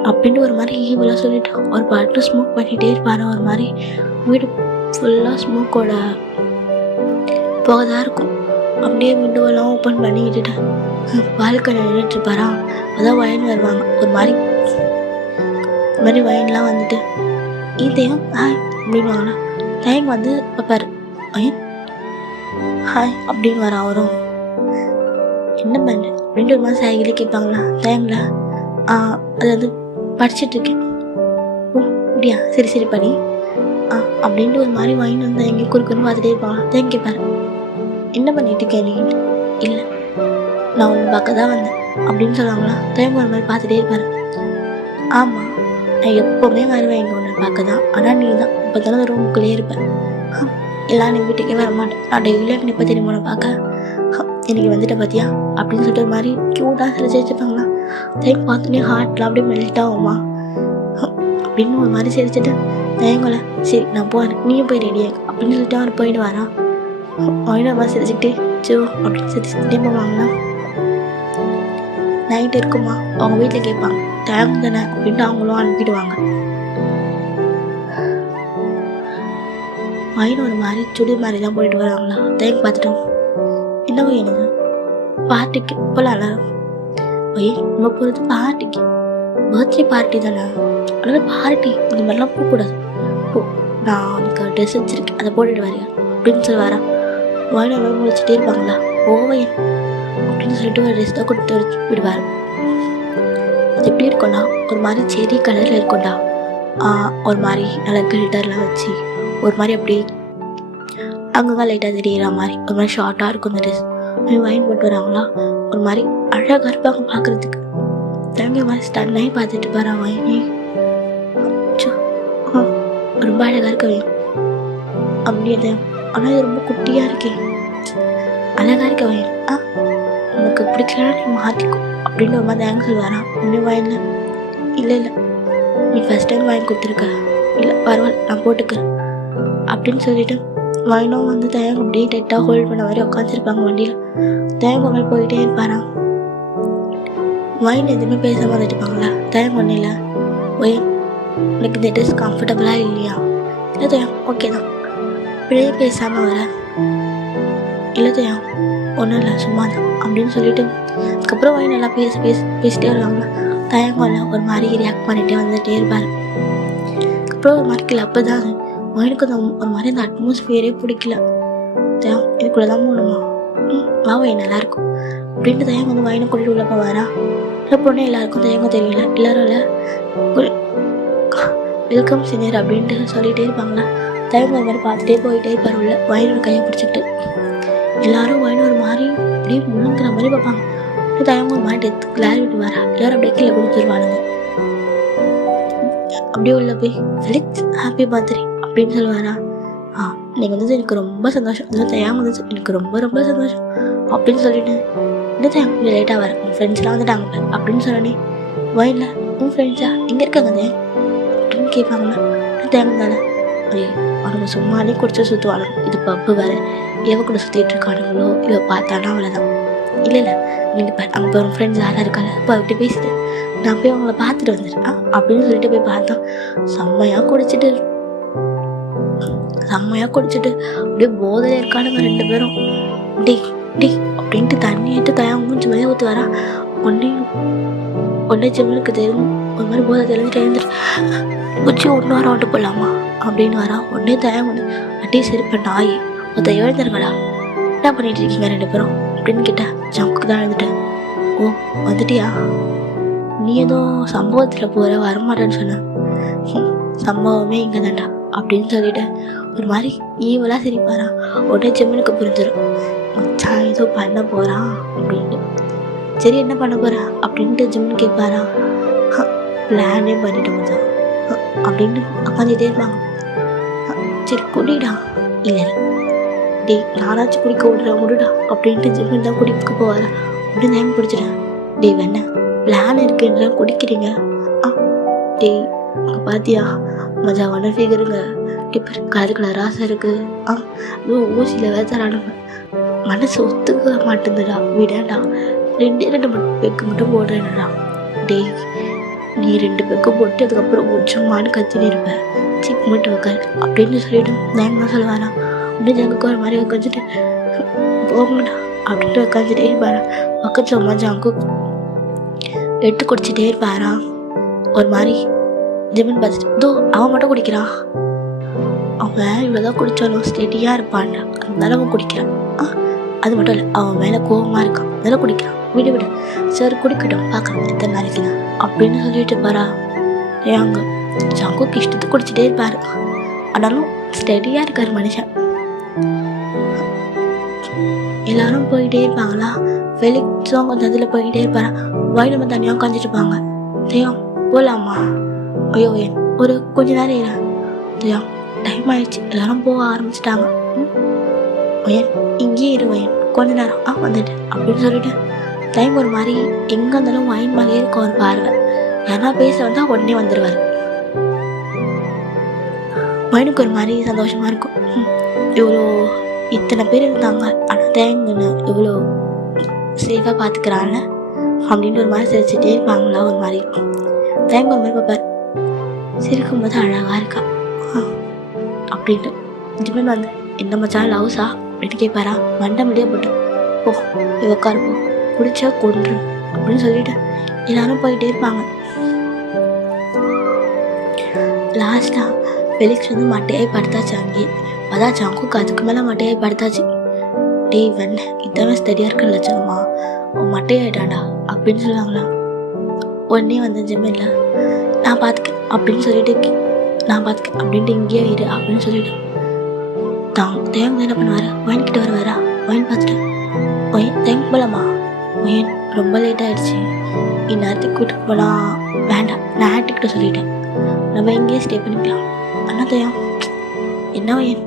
அப்படின்ட்டு ஒரு மாதிரி ஈவலாக சொல்லிட்டு ஒரு பாட்டு ஸ்மோக் பண்ணிகிட்டே இருப்பாரு. ஒரு மாதிரி வீடு ஃபுல்லாக ஸ்மோக்கோட போகதான் இருக்கும். அப்படியே விண்டோவெல்லாம் ஓப்பன் பண்ணி விட்டுட்டு பால்கனி நின்றுட்டுருப்பாரா. அதான் வயன் வருவாங்க. ஒரு மாதிரி வயன்லாம் வந்துட்டு இதையும் ஹாய் அப்படின்வாங்களா. டைம் வந்து பார்ப்பாரு. வயன் ஹாய் அப்படின்னு வர அவரும் என்ன பண்ணு அப்படின்ட்டு ஒரு மாதிரி சாய்கிலே கேட்பாங்களா. டைமில் அது வந்து படிச்சுட்ருக்கேன். ஓ அப்படியா, சரி சரி படி அப்படின்ட்டு ஒரு மாதிரி வயன் வந்து எங்கேயும் குறுக்குன்னு பார்த்துட்டே இருப்பாங்களா. டைம் கேட்பாரு. என்ன பண்ணிட்டு இருக்கேன் நீ? இல்லை நான் ஒன்று பார்க்க தான் வந்தேன் அப்படின்னு சொல்லுவாங்களா. டைம் ஒரு மாதிரி பார்த்துட்டே இருப்பாரு. ஆமாம் நான் எப்போவுமே வருவேன் இங்கே ஒன்று பார்க்க தான். ஆனால் நீ தான் இப்போ தானே ரூமுக்குள்ளேயே இருப்பேன். எல்லாம் நீ வீட்டுக்கே வர மாட்டேன். நான் டெய்லியும் நீ இப்போ தெரியுமா உன்னை பார்க்க இன்னைக்கு வந்துட்ட பார்த்தியா அப்படின்னு சொல்லிட்டு ஒரு மாதிரி க்யூட்டாக சிரிச்சு வச்சுருப்பாங்களா. டைம் பார்த்தோன்னே ஹார்ட்லாம் அப்படியே மெல்ட் ஆகுமா அப்படின்னு ஒரு மாதிரி சிரிச்சுட்டு தயங்கல சரி நான் போகிறேன் நீயும் போய் ரெடியாக அப்படின்னு சொல்லிட்டு அவர் போயிட்டு வரான். அவனும் அம்மா சிரிச்சுக்கிட்டே சோ அப்படின்னு சிரிச்சுக்கிட்டே போவாங்களா. நைட் இருக்குமா அவங்க வீட்டில் கேட்பாங்க டைம் தானே அப்படின்ட்டு அவங்களும் அனுப்பிடுவாங்க. வயன் ஒரு மாதிரி சுடி மாதிரி தான் போயிட்டு வராங்களா. டைம் பார்த்துட்டோம் என்னவோ எனக்கு பார்ட்டிக்கு இப்போலாம் எல்லாரும் வயன் நம்ம போகிறது பார்ட்டிக்கு பர்த்டே பார்ட்டி தானே. அதனால பார்ட்டி இந்த மாதிரிலாம் போகக்கூடாது. நான் உனக்கு ட்ரெஸ் வச்சுருக்கேன் அதை போட்டுட்டு வரேன் அப்படின்னு சொல்லி வரேன். வயனை முடிச்சுட்டே இருப்பாங்களா. ஓவையன் அப்படின்னு சொல்லிட்டு ஒரு ட்ரெஸ் தான் கொடுத்து விடுவார். அது எப்படி இருக்கும்னா ஒரு மாதிரி செடி கலரில் இருக்கும்டா. ஒரு மாதிரி நல்லா கில்டர்லாம் வச்சு ஒரு மாதிரி அப்படியே அங்கங்கே லைட்டாக தெரியிற மாதிரி ஒரு மாதிரி ஷார்ட்டாக இருக்கும் அந்த ட்ரெஸ். வயன் போட்டு வராங்களா. ஒரு மாதிரி அழகாக இருப்பாங்க பார்க்குறதுக்கு. தங்க மாதிரி ஸ்டன்னாகி பார்த்துட்டு போகிறா வயனே. ரொம்ப அழகாக இருக்க வேணும் அப்படியே. ஆனால் இது ரொம்ப குட்டியாக இருக்கேன் அழகாக இருக்க வேணும். உனக்கு பிடிக்கலன்னா நீ மாற்றிக்கும் அப்படின்னு ஒரு மாதிரி தேங்க சொல்லுவாரான். ஒன்றும் வயனில் இல்லை இல்லை நீ ஃபஸ்ட் டைம் வாங்கி கொடுத்துருக்க இல்லை பரவாயில்ல நான் போட்டுக்கிறேன் அப்படின்னு சொல்லிட்டு வயனும் வந்து தயங்க அப்படியே டைட்டாக ஹோல்ட் பண்ண மாதிரி உட்காந்துருப்பாங்க வண்டியில். தயங்க மாதிரி போயிட்டே இருப்பாரான். வயன் எதுவுமே பேசாமல் வந்துட்டுப்பாங்களா. தயங்க ஒன்றும் இல்லை வயன் உனக்கு இந்த ட்ரெஸ் கம்ஃபர்டபுளாக இல்லையா? இல்லை தயம் ஓகே தான் இப்படியே பேசாமல் வர. இல்லை தயம் ஒன்றும் இல்லை சும்மா தான் அப்படின்னு சொல்லிட்டு அதுக்கப்புறம் வயன் நல்லா பேசிட்டே வருவாங்க. தயங்கம்ல ஒரு மாதிரி ரியாக்ட் பண்ணிகிட்டே வந்துகிட்டே இருப்பார். அதுக்கப்புறம் ஒரு மாதிரி கிளப்பு தான் வயனுக்கு ஒரு மாதிரி அந்த அட்மாஸ்பியரே பிடிக்கல. தயம் இதுக்குள்ளே தான் போகணுமா வயன் நல்லாயிருக்கும் அப்படின்ட்டு தயங்க வந்து வயனை கூட்டிகிட்டு உள்ள போவாரா. இல்லை பொண்ணு எல்லாருக்கும் தயங்க தெரியல. எல்லாரும் இல்லை வெல்கம் சீனியர் அப்படின்ட்டு சொல்லிகிட்டே இருப்பாங்களா. தயங்க ஒரு மாதிரி பார்த்துட்டே போயிட்டே இருப்பார் உள்ள வயனோட கையை பிடிச்சிக்கிட்டு. எல்லாரும் வயனு ஒரு மாதிரி அப்படியே முழுங்குற மாதிரி பார்ப்பாங்க. தயங்க ஒரு மாதிரி டெத்து கிளாரி விட்டு வரா. எல்லாரும் அப்படியே கீழே கொடுத்துருவானுங்க. அப்படியே உள்ள போய் ஃபெலிக்ஸ் ஹாப்பி பர்த்டே அப்படின்னு சொல்லுவாரா. இன்னைக்கு வந்து எனக்கு ரொம்ப சந்தோஷம். அதெல்லாம் தயாங்க வந்து எனக்கு ரொம்ப ரொம்ப சந்தோஷம் அப்படின்னு சொல்லிட்டு என்ன தயாங்க கொஞ்சம் லேட்டாக வரேன் உன் ஃப்ரெண்ட்ஸ்லாம் வந்துட்டாங்க அப்படின்னு சொன்னே. வயலில் உன் ஃப்ரெண்ட்ஸா எங்கே இருக்காங்க தே அப்படின்னு கேட்பாங்களா. தேங்க தானே அவனுங்க சும்மாலே குடிச்சு சுற்றுவானுங்க. இது பப்பு வேறு எவ கூட சுற்றிட்டு இருக்கானுங்களோ இவ பார்த்தானா அவ்வளோதான். இல்லை இல்லை நீங்கள் அங்கே போய் உன் ஃப்ரெண்ட்ஸ் யாராக இருக்காங்க இப்போ அவர்கிட்ட பேசிட்டு நான் போய் அவங்கள பார்த்துட்டு வந்துட்டேன் அப்படின்னு சொல்லிட்டு போய் பார்த்தோம். செம்மையாக குடிச்சிட்டு அப்படியே போதையில் இருக்கானுங்க ரெண்டு பேரும். டி டி அப்படின்ட்டு தண்ணி எடுத்து தயாங்க மூஞ்சி மேலே ஊற்றி வரா. ஒன்றே ஜிம்முக்கு தெரியும் ஒரு மாதிரி போதை தெரிஞ்சுட்டு எழுந்துட்டு குச்சி ஒன்று வாரம் ஓட்டு போடலாமா அப்படின்னு வரா. உடனே தயாங்க வந்து அட்டி சரி பண்ண ஆயி ஒருத்த எழுந்துருங்கடா என்ன பண்ணிட்டு இருக்கீங்க ரெண்டு பேரும் அப்படின்னு கேட்டேன். ஜம்முக்கு தான் எழுந்துட்டேன். ஓ வந்துட்டியா? நீ ஏதோ சம்பவத்தில் போகிற வரமாட்டேன்னு சொன்ன. சம்பவமே இங்கே தான்டா அப்படின்னு சொல்லிட்டு ஒரு மாதிரி ஈவலாக சிரிப்பாரா. உடனே ஜிம்மனுக்கு புரிஞ்சிடும் மச்சான் ஏதோ பண்ண போகிறான் அப்படின்ட்டு. சரி என்ன பண்ண போகிறா அப்படின்ட்டு ஜிம்மன் கேட்பாரா. பிளானே பண்ணிட்டு மச்சான் அப்படின்ட்டு உட்காந்துட்டே இருப்பாங்க. சரி குடிடா. இல்லை இல்லை டேய் நானாச்சும் குடிக்க விடுடா அப்படின்ட்டு ஜிம்மன் தான் குடிக்க போவாரா அப்படின்னு டைம் பிடிச்சிட்டேன். டேய் வேணா பிளான் இருக்குன்ற குடிக்கிறீங்க. டேய் அங்கே பார்த்தியா மஜாவான ஃபிகருங்க, இப்போ கலர் ராசை இருக்கு. ஊசியில் வேசாரானுங்க, மனசு ஒத்துக்க மாட்டேங்குதுடா, விடடா 2 பெக்கு மட்டும் போடுறேன்டா. டேய் நீ 2 பெக்கு போட்டு அதுக்கப்புறம் உச்சமானு கத்தினு இருப்பேன், சிக் மட்டும் வைக்காது அப்படின்னு சொல்லிட்டு நான் தான் சொல்லுவானா. அப்படின்னு ஜங்குக்கு ஒரு மாதிரி உட்காந்துட்டு போங்கடா அப்படின்ட்டு உட்காந்துட்டே இருப்பாரா. பக்கத்தில் அம்மா ஜங்கு எடுத்து குடிச்சிட்டே இருப்பாரா. ஒரு மாதிரி ஜிம்மன் பார்த்துட்டு இதோ அவன் மட்டும் குடிக்கிறான், அவன் இவ்வளோதான் குடித்தாலும் ஸ்டெடியாக இருப்பான்டா, அதனால அவன் குடிக்கிறான். அது மட்டும் இல்லை அவன் மேலே கோபமாக இருக்கான், அதனால குடிக்கிறான், விடு சார் குடிக்கட்டும் பார்க்கலாம் எத்தனை நாளைக்கு தான் அப்படின்னு சொல்லிட்டு இருப்பாரா. ஏங்க ஜங்குக்கு இஷ்டத்துக்கு குடிச்சிட்டே இருப்பாரு, ஆனாலும் ஸ்டெடியாக இருக்கார் மனுஷன். எல்லாரும் போயிட்டே இருப்பாங்களா. ஃபெலிக்ஸும் கொஞ்சம் அதில் போயிட்டே இருப்பாரா. வாய் நம்ம தனியாக உட்காந்துட்டு இருப்பாங்க. தெரியும் போகலாமா? ஐயோ ஒரு கொஞ்ச நேரம் இரு தெரியும், டைம் ஆயிடுச்சு, எல்லாரும் போக ஆரம்பிச்சிட்டாங்க. வயன் இங்கேயே இரு வயன் கொஞ்ச நேரம் வந்துட்டு அப்படின்னு சொல்லிட்டு டைம் ஒரு மாதிரி எங்கே இருந்தாலும் வயன் மேலேயே இருக்க ஒரு பார்வை. யாரா பேச வந்தால் உடனே வந்துடுவார். வயனுக்கு ஒரு மாதிரி சந்தோஷமாக இருக்கும். இவ்வளோ இத்தனை பேர் இருந்தாங்க ஆனால் தேங்கன்னு இவ்வளோ சேஃபாக பார்த்துக்கிறான்னு அப்படின்னு ஒரு மாதிரி சிரிச்சுட்டே இருப்பாங்களா. ஒரு மாதிரி தேங்க ஒரு மாதிரி பார்ப்பார், சிரிக்கும்போது அழகாக இருக்கா அப்படின்ட்டு. ஜிம்மன் வந்து என்ன மச்சான் லவ்ஸா அப்படின்னு கேட்பாரா. மண்டை முடியே போட்டு போ உட்காரு போ, குடிச்சா கொன்று அப்படின்னு சொல்லிட்டு எல்லாரும் போயிட்டே இருப்பாங்க. லாஸ்ட்டாக ஃபெலிக்ஸ் வந்து மட்டையாகி படுத்தாச்சு. அங்கேயே அதான் ஜங்குக்கு அதுக்கு மேலே மட்டையாகி படுத்தாச்சு. டேய் வெண்ண இத்தனை ஸ்டடியாக இருக்கிற லட்சணமா அவன் மட்டையாயிட்டாண்டா அப்படின்னு சொல்லுவாங்களா. உடனே வந்து ஜிம்மில் நான் பார்த்துக்கேன் அப்படின்னு சொல்லிட்டு நான் பார்த்துக்கேன் அப்படின்ட்டு இங்கேயே இரு அப்படின்னு சொல்லிட்டு தேங்க என்ன பண்ணுவார், ஒயின் கிட்ட வருவாரா. ஒயின் பார்த்துட்டு ஒயின் தேங்க போகலாமா, ஒயின் ரொம்ப லேட் ஆகிடுச்சு, இந்நேரத்துக்கு கூட்டிட்டு போகலாம் வேண்டாம், நான் ஆன்ட்டிக்கிட்ட சொல்லிட்டேன், நம்ம இங்கேயே ஸ்டே பண்ணிக்கலாம். அண்ணா தயம் என்ன ஒயின்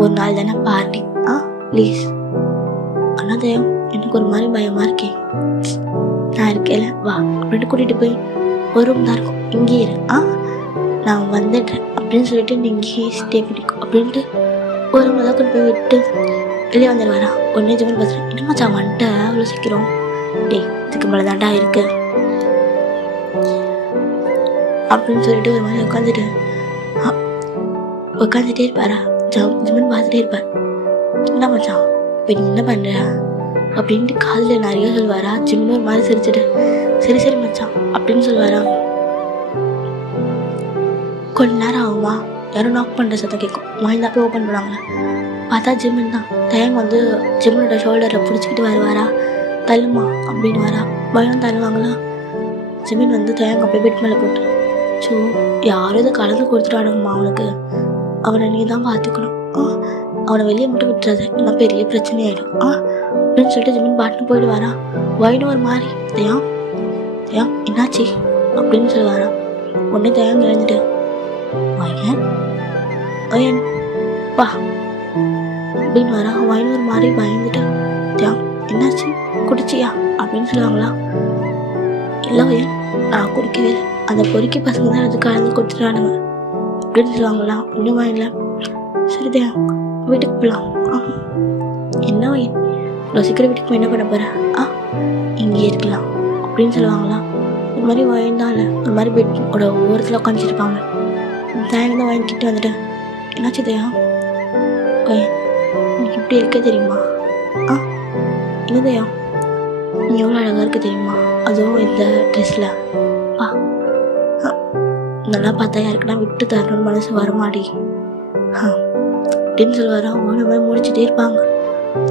ஒரு நாள் தானே பார்ட்டி ப்ளீஸ். அண்ணா தயம் எனக்கு ஒரு மாதிரி பயமாக இருக்கேன், நான் இருக்கேல வா அப்படின்ட்டு கூட்டிகிட்டு போய் ஒரு ரூம் தான் இருக்கும் இங்கேயே இரு நான் வந்துடுறேன் அப்படின்னு சொல்லிட்டு நீங்கள் ஸ்டே பண்ணிக்கோ அப்படின்ட்டு ஒரு ரூமில் தான் கொண்டு போய் விட்டு வெளியே வந்துடுவாரா. ஒன்றே ஜிம்மன் பார்த்துட்டு என்னம்மா சா வந்துட்ட அவ்வளோ சீக்கிரம், டேய் இதுக்கு மேலே தாண்டா இருக்கு அப்படின்னு சொல்லிட்டு ஒரு மாதிரி உட்காந்துட்டே இருப்பாரா. ஜிம்மன் பார்த்துட்டே இருப்பார். என்ன மச்சான் இப்போ நீ என்ன பண்ணுற அப்படின்ட்டு காதில் நிறைய சொல்லுவாரா. ஜிம்மன் ஒரு மாதிரி சிரிச்சுட்டு சரி சரி மச்சான் அப்படின்னு சொல்லுவாரா. கொஞ்ச நேரம் ஆகுமா யாரும் நாக் பண்ணுற சத்தம் கேட்கும். வாய்ந்தா போய் ஓப்பன் பண்ணுவாங்களே, பார்த்தா ஜிம்மன் தான். தயங்க வந்து ஜிம்மனோட ஷோல்டரில் பிடிச்சிக்கிட்டு வருவாரா. தள்ளுமா அப்படின்னு வரா. பயம் தள்ளுவாங்களா. ஜிம்மன் வந்து தயங்க போய் பெட் மேலே போட்டு ஸோ யாரும் இதை கலந்து கொடுத்துட்டானுங்கம்மா அவனுக்கு, அவனை நீ தான் பார்த்துக்கணும், அவனை வெளியே மட்டும் விட்டுறது இல்லை பெரிய பிரச்சனை ஆகிடும் அப்படின்னு சொல்லிட்டு ஜிம்மன் பாட்டுன்னு போயிடுவாரா. வயனும் ஒரு மாதிரி தயம் தயம் என்னாச்சு அப்படின்னு சொல்லுவாரா. உடனே தயம் எழுந்துட்டு வயன் வயன் வா அப்படின்னு வரா. வயனும் ஒரு மாதிரி பயந்துட்டு தயம் என்னாச்சு குடிச்சியா அப்படின்னு சொல்லுவாங்களா. இல்லை வயன் நான் குடிக்கவே இல்லை, அந்த பொறுக்கி பசங்க தான் அது கலந்து கொடுத்துட்டானுங்க அப்படின்னு சொல்லுவாங்களா. இன்னும் வயனில் சரிதா வீட்டுக்கு போகலாம். என்ன வயன் இவ்வளோ சீக்கிரம் வீட்டுக்கு போய் என்ன பண்ண போகிறேன், இங்கே இருக்கலாம் அப்படின்னு சொல்லுவாங்களா. ஒரு மாதிரி வயன் தான் இல்லை, ஒரு மாதிரி பெட்டோட ஓரத்தில் உட்காந்துருப்பாங்க. தயங்க தான் வாங்கிக்கிட்டு வந்துட்டு என்னாச்சு தயா வயன் எனக்கு இப்படி இருக்க தெரியுமா, என்ன தயா நீ எவ்வளோ அழகாக இருக்க தெரியுமா, அதுவும் இந்த ட்ரெஸ்ஸில் நல்லா பார்த்தா யாருக்குன்னா விட்டு தரணும்னு மனசு வரமாடி அப்படின்னு சொல்லுவாரா. ஒரு மாதிரி முடிச்சுட்டே இருப்பாங்க.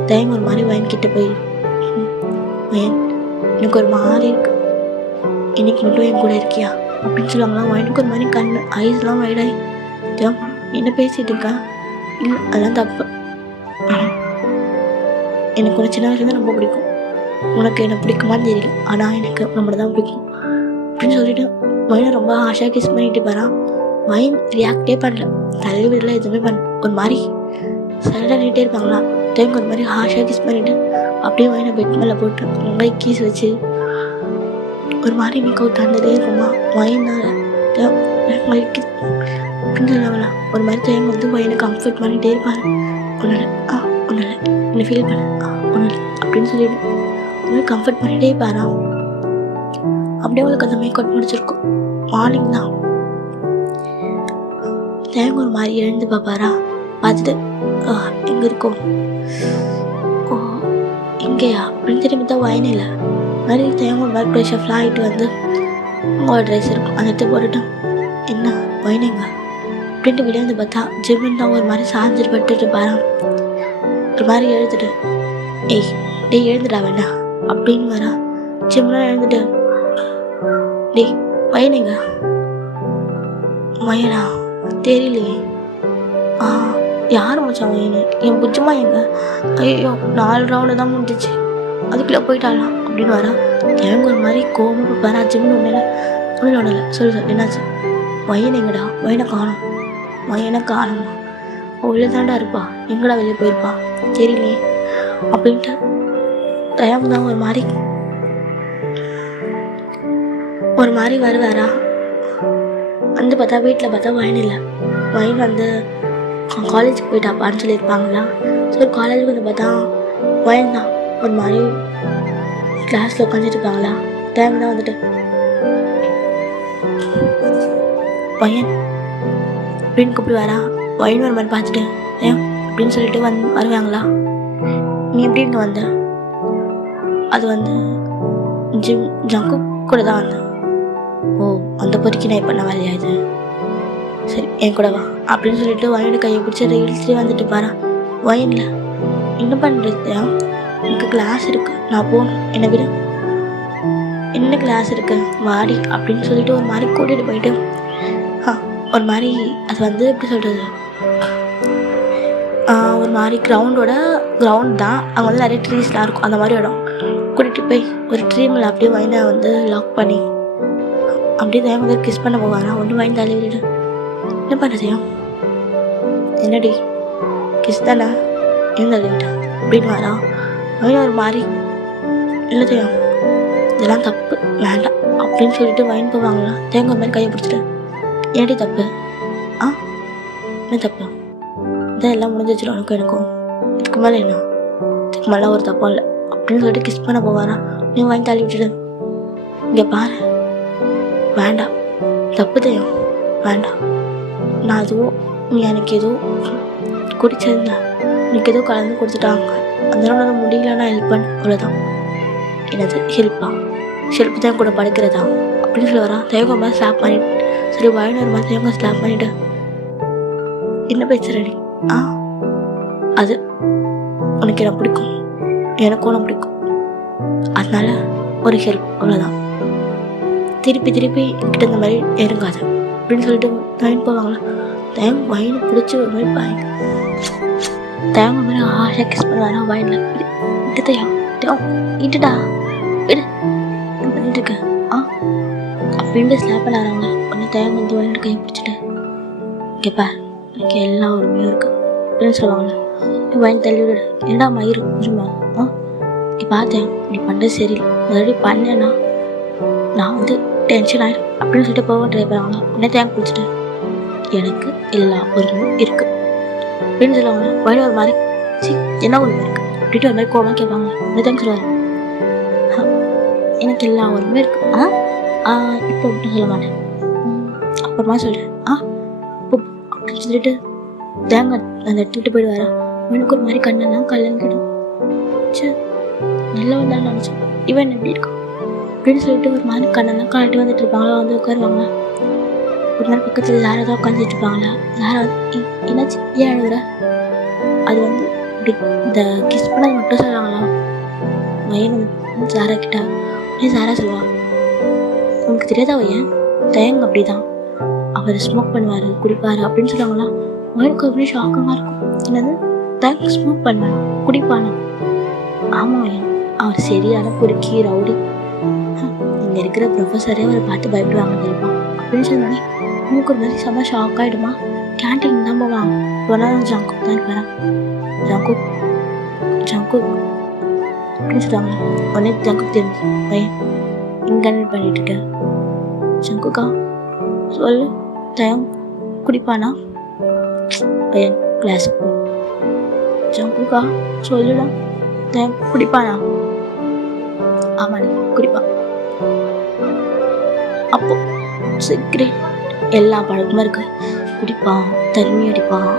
டைம் ஒரு மாதிரி வயன்கிட்ட போய் வயன் எனக்கு ஒரு மாதிரி இருக்கு, இன்னைக்கு மட்டும் என் கூட இருக்கியா அப்படின்னு சொல்லுவாங்களா. வயனுக்கு ஒரு மாதிரி கண் ஐஸ்லாம் வைடாய் என்ன பேசிட்டு இருக்கா. இல்லை அதெல்லாம் தப்பு, எனக்கு ஒரு சின்ன வயசுல ரொம்ப பிடிக்கும், உனக்கு என்ன பிடிக்குமான்னு தெரியல ஆனால் எனக்கு நம்மளை தான் பிடிக்கும் அப்படின்னு சொல்லிட்டு வயனை ரொம்ப ஆஷா கிஸ் பண்ணிட்டு போகிறான். மைண்ட் ரியாக்டே பண்ணல, தள்ளி விடல, எதுவுமே பண்ணல. ஒரு மாதிரி சைலண்டாக நின்றுட்டே இருப்பாங்களா, டைம் ஒரு மாதிரி ஹாஷாக கிஸ் பண்ணிவிட்டு அப்படியே மைனை பெட் மேலே போட்டு மை கீஸ் வச்சு ஒரு மாதிரி மேக் அவுட் ஆனதே இருக்குமா. மைனால் கிண்டலாம். ஒரு மாதிரி டைம் வந்து மைனை கம்ஃபர்ட் பண்ணிகிட்டே இருப்பாரு. ஒன்றும் இல்லை என்னை ஃபீல் பண்ண, ஒன்றும் இல்லை அப்படின்னு சொல்லிட்டு ஒரு மாதிரி கம்ஃபர்ட் பண்ணிகிட்டே இருப்பாரா. அப்படியே அவளுக்கு அந்த மேக் அவுட் முடிச்சிருக்கும். மார்னிங் தான் தேங்க ஒரு மாதிரி எழுந்து பார்ப்பாரா. பார்த்துட்டு எங்கே இருக்கோம், ஓ இங்கேயா அப்படின்னு திரும்பி தான் வயனே இல்லை. மாதிரி தேங்க ஒரு மாதிரி ப்ரெஷர்லாம் ஆகிட்டு வந்து உங்களோட ட்ரெஸ் இருக்கும் அந்த இடத்த போட்டுட்டு என்ன வயனேங்க அப்படின்ட்டு வெளியே வந்து பார்த்தா ஜிம்மின் தான் ஒரு மாதிரி சாஞ்சிட்டு பட்டுட்டு பாரா. ஒரு மாதிரி எழுதுட்டு டேய் எழுந்துடா வேண்டாம் அப்படின்னு வரா. ஜிம்லாம் எழுந்துட்டு டேய் வயனேங்க வயனா தெரியலையே, யார் மச்சான் வயனு என் புஜ்ஜமா எங்க, ஐயோ 4 ரவுண்டு தான் முடிஞ்சிச்சு அதுக்குள்ளே போயிட்டாலாம் அப்படின்னு வரா. எனக்கு ஒரு மாதிரி கோபம் பார்ப்பாரா. ஜிம்னு ஒன்றும் சொல்லு என்னாச்சு, வயன் எங்கடா, வயனை காணுமா உள்ளே தாண்டா இருப்பா, எங்கடா வெளியே போயிருப்பா தெரியலையே அப்படின்ட்டு டைம் தான் ஒரு மாதிரி வருவாரா. வந்து பார்த்தா வீட்டில் பார்த்தா வயன் இல்லை. வயன் வந்து காலேஜுக்கு போயிட்டாப்பான்னு சொல்லியிருப்பாங்களா. ஸோ காலேஜுக்கு வந்து பார்த்தா வயன் தான் ஒரு மாதிரி கிளாஸில் உட்காந்துட்டு இருப்பாங்களா. டைம் தான் வந்துட்டு வயன் அப்படின்னு கூப்பிடுவாரா. வயன் ஒரு மாதிரி பார்த்துட்டு ஏன் அப்படின்னு சொல்லிட்டு வருவாங்களா. நீ எப்படி இங்கே வந்த, அது வந்து ஜங்கு கூட தான் வந்தேன். ஓ அந்த பொறுக்கி நான் இப்போ என்ன வேலையா இது, சரி என் கூட வா அப்படின்னு சொல்லிட்டு வயனோட கையை பிடிச்சி இழுத்துட்டு வந்துட்டு பாரா. வயனில் என்ன பண்ணுறது, எனக்கு கிளாஸ் இருக்கு நான் போகணும், என்னை விட என்ன கிளாஸ் இருக்கு வாடி அப்படின்னு சொல்லிட்டு ஒரு மாதிரி கூட்டிகிட்டு போயிட்டு ஒரு மாதிரி அது வந்து எப்படி சொல்கிறது, ஒரு மாதிரி கிரவுண்ட் தான், அங்கே வந்து நிறைய ட்ரீஸ்லாம் இருக்கும். அந்த மாதிரி இடம் கூட்டிகிட்டு போய் ஒரு ட்ரீ மேலே அப்படியே வயனை வந்து லாக் பண்ணி அப்படியே தயம் வந்து கிஸ் பண்ண போவாரா. ஒன்று வாங்கி தள்ளி விடு, என்ன பண்ணுறதையும் என்னடி கிஸ் தானே ஏன் தள்ளி விட்டேன் அப்படின்னு வரா. வயன் ஒரு மாதிரி இல்லைதையும் இதெல்லாம் தப்பு வேண்டாம் அப்படின்னு சொல்லிட்டு வயன் போவாங்களா. தேங்க ஒரு மாதிரி கையை பிடிச்சிட்டு ஏடி தப்பு, என்ன தப்பு, இதான் எல்லாம் முடிஞ்சு வச்சிடும் உனக்கு எனக்கும், இதுக்கு மேலே என்ன, இதுக்கு மேலே ஒரு தப்பம் இல்லை அப்படின்னு சொல்லிட்டு கிஸ் பண்ண போவாரா. நீ வாங்கி தள்ளி விட்டுடு, இங்கே பாரு வேண்டாம் தப்பு தெரியும் வேண்டாம், நான் எதுவும் நீ எனக்கு எதுவும் குடிச்சிருந்தேன், எனக்கு எதுவும் கலந்து கொடுத்துட்டாங்க, அதனால நான் முடியலன்னா ஹெல்ப் பண்ண, அவ்வளோதான். என்னது ஹெல்ப் தான் கூட படுக்கிறதா அப்படின்னு சொல்லி வரா. தேவங்க மாதிரி ஸ்லாப் பண்ணிட்டு சரி வயனு மாதிரி தேவங்க ஸ்லாப் பண்ணிட்டு என்ன பேசுறடி, அது உனக்கு என்ன பிடிக்கும், எனக்கும் உனக்கு பிடிக்கும், அதனால ஒரு ஹெல்ப், அவ்வளோதான். திருப்பி கிட்ட இந்த மாதிரி இறங்காது அப்படின்னு சொல்லிட்டு வயன் போவாங்களா. தேங்க வயனை பிடிச்சி ஒரு மாதிரி பாய்ங்க தேங்க மாதிரி ஆஷா கிஸ் பண்ணுவாரா. வயனில் இட்டுடா விடு பண்ணிட்டு இருக்க அப்படின்ட்டு ஸ்லாப் பண்ணாராங்க. உடனே தேங்க வந்து வயனோட கையை பிடிச்சிட்டு கேட்பா எனக்கு எல்லா உரிமையும் இருக்கு அப்படின்னு சொல்லுவாங்களே. வயன் தள்ளி விடு, என்னடா மயிறு உரிமை, நீ பார்த்தேன் நீ பண்ணுறது சரியில்லை, மறுபடியும் பண்ணேன்னா நான் வந்து டென்ஷன் ஆகிடும் அப்படின்னு சொல்லிட்டு போக ட்ரை பண்ணுவாங்க. உடனே தேங்க பிடிச்சிட்டு எனக்கு எல்லா உரிமையும் இருக்குது அப்படின்னு சொல்லுவாங்க. வயன் ஒரு மாதிரி என்ன உரிமை இருக்குது அப்படின்ட்டு ஒரு மாதிரி கோபமாக கேட்பாங்க. உடனே தேங்க சொல்லுவாங்க எனக்கு எல்லா உரிமையும் இருக்குது, இப்போ அப்படின்னு சொல்ல மாட்டேன், அப்புறமா சொல்கிறேன் அப்படின்னு சொல்லிட்டு தேங்க அந்த எடுத்துக்கிட்டு போயிடுவாரா. அவனுக்கு ஒரு மாதிரி கண்ணெல்லாம் கலங்கிடும். சே நல்லவன் தான் நினச்சேன், இவன் எப்படி இருக்கான் அப்படின்னு சொல்லிட்டு ஒரு மாதிரி கண்ணெல்லாம் காட்டி வந்துட்டு இருப்பாங்களா. வந்து உட்காருவாங்க. ஒரு நாள் பக்கத்தில் யாரை தான் உட்காந்துட்டு இருப்பாங்களா. யாரை வந்து என்னாச்சு ஏன் அழுகுற, அது வந்து இப்படி இந்த கிஸ் பண்ணது மட்டும் சொல்லுவாங்களா. வயன் சாரா கிட்ட சாரா சொல்லுவாங்க உனக்கு தெரியாதா வயன் தயங்க அப்படிதான் அவர் ஸ்மோக் பண்ணுவார் குடிப்பார் அப்படின்னு சொல்லுவாங்களா. வயனுக்கு அப்படியே ஷாக்கமாக இருக்கும். என்னது தயங்க ஸ்மோக் பண்ணுவாங்க குடிப்பானா, ஆமாம் வயன் அவர் சரியான பொறுக்கி ரவுடி, இங்கே இருக்கிற ப்ரொஃபஸரே அவரை பார்த்து பயப்படுவாங்க தெரியுமா அப்படின்னு சொன்னோடனே எனக்கு ஒரு மாதிரி செம்ம ஷாக் ஆகிடுமா. கேன்டீன் தான் போவான். போனால் ஜங்குக் தான் இருப்பான். ஜங்குக் ஜங்குக் அப்படின்னு சொல்லுவாங்க. உடனே ஜங்குக் தெரிஞ்சு பையன் இங்கே பண்ணிட்டு இருக்கேன். ஜங்குக்கா சொல்லு, தயம் குடிப்பானா? பையன் கிளாஸுக்கு போ. ஜங்குக்கா சொல்லுடா, தயம் குடிப்பானா? ஆமாடி குடிப்பான். அப்போ சிகரெட் எல்லா பழக்கமும் இருக்கு. குடிப்பான், தண்ணி அடிப்பான்,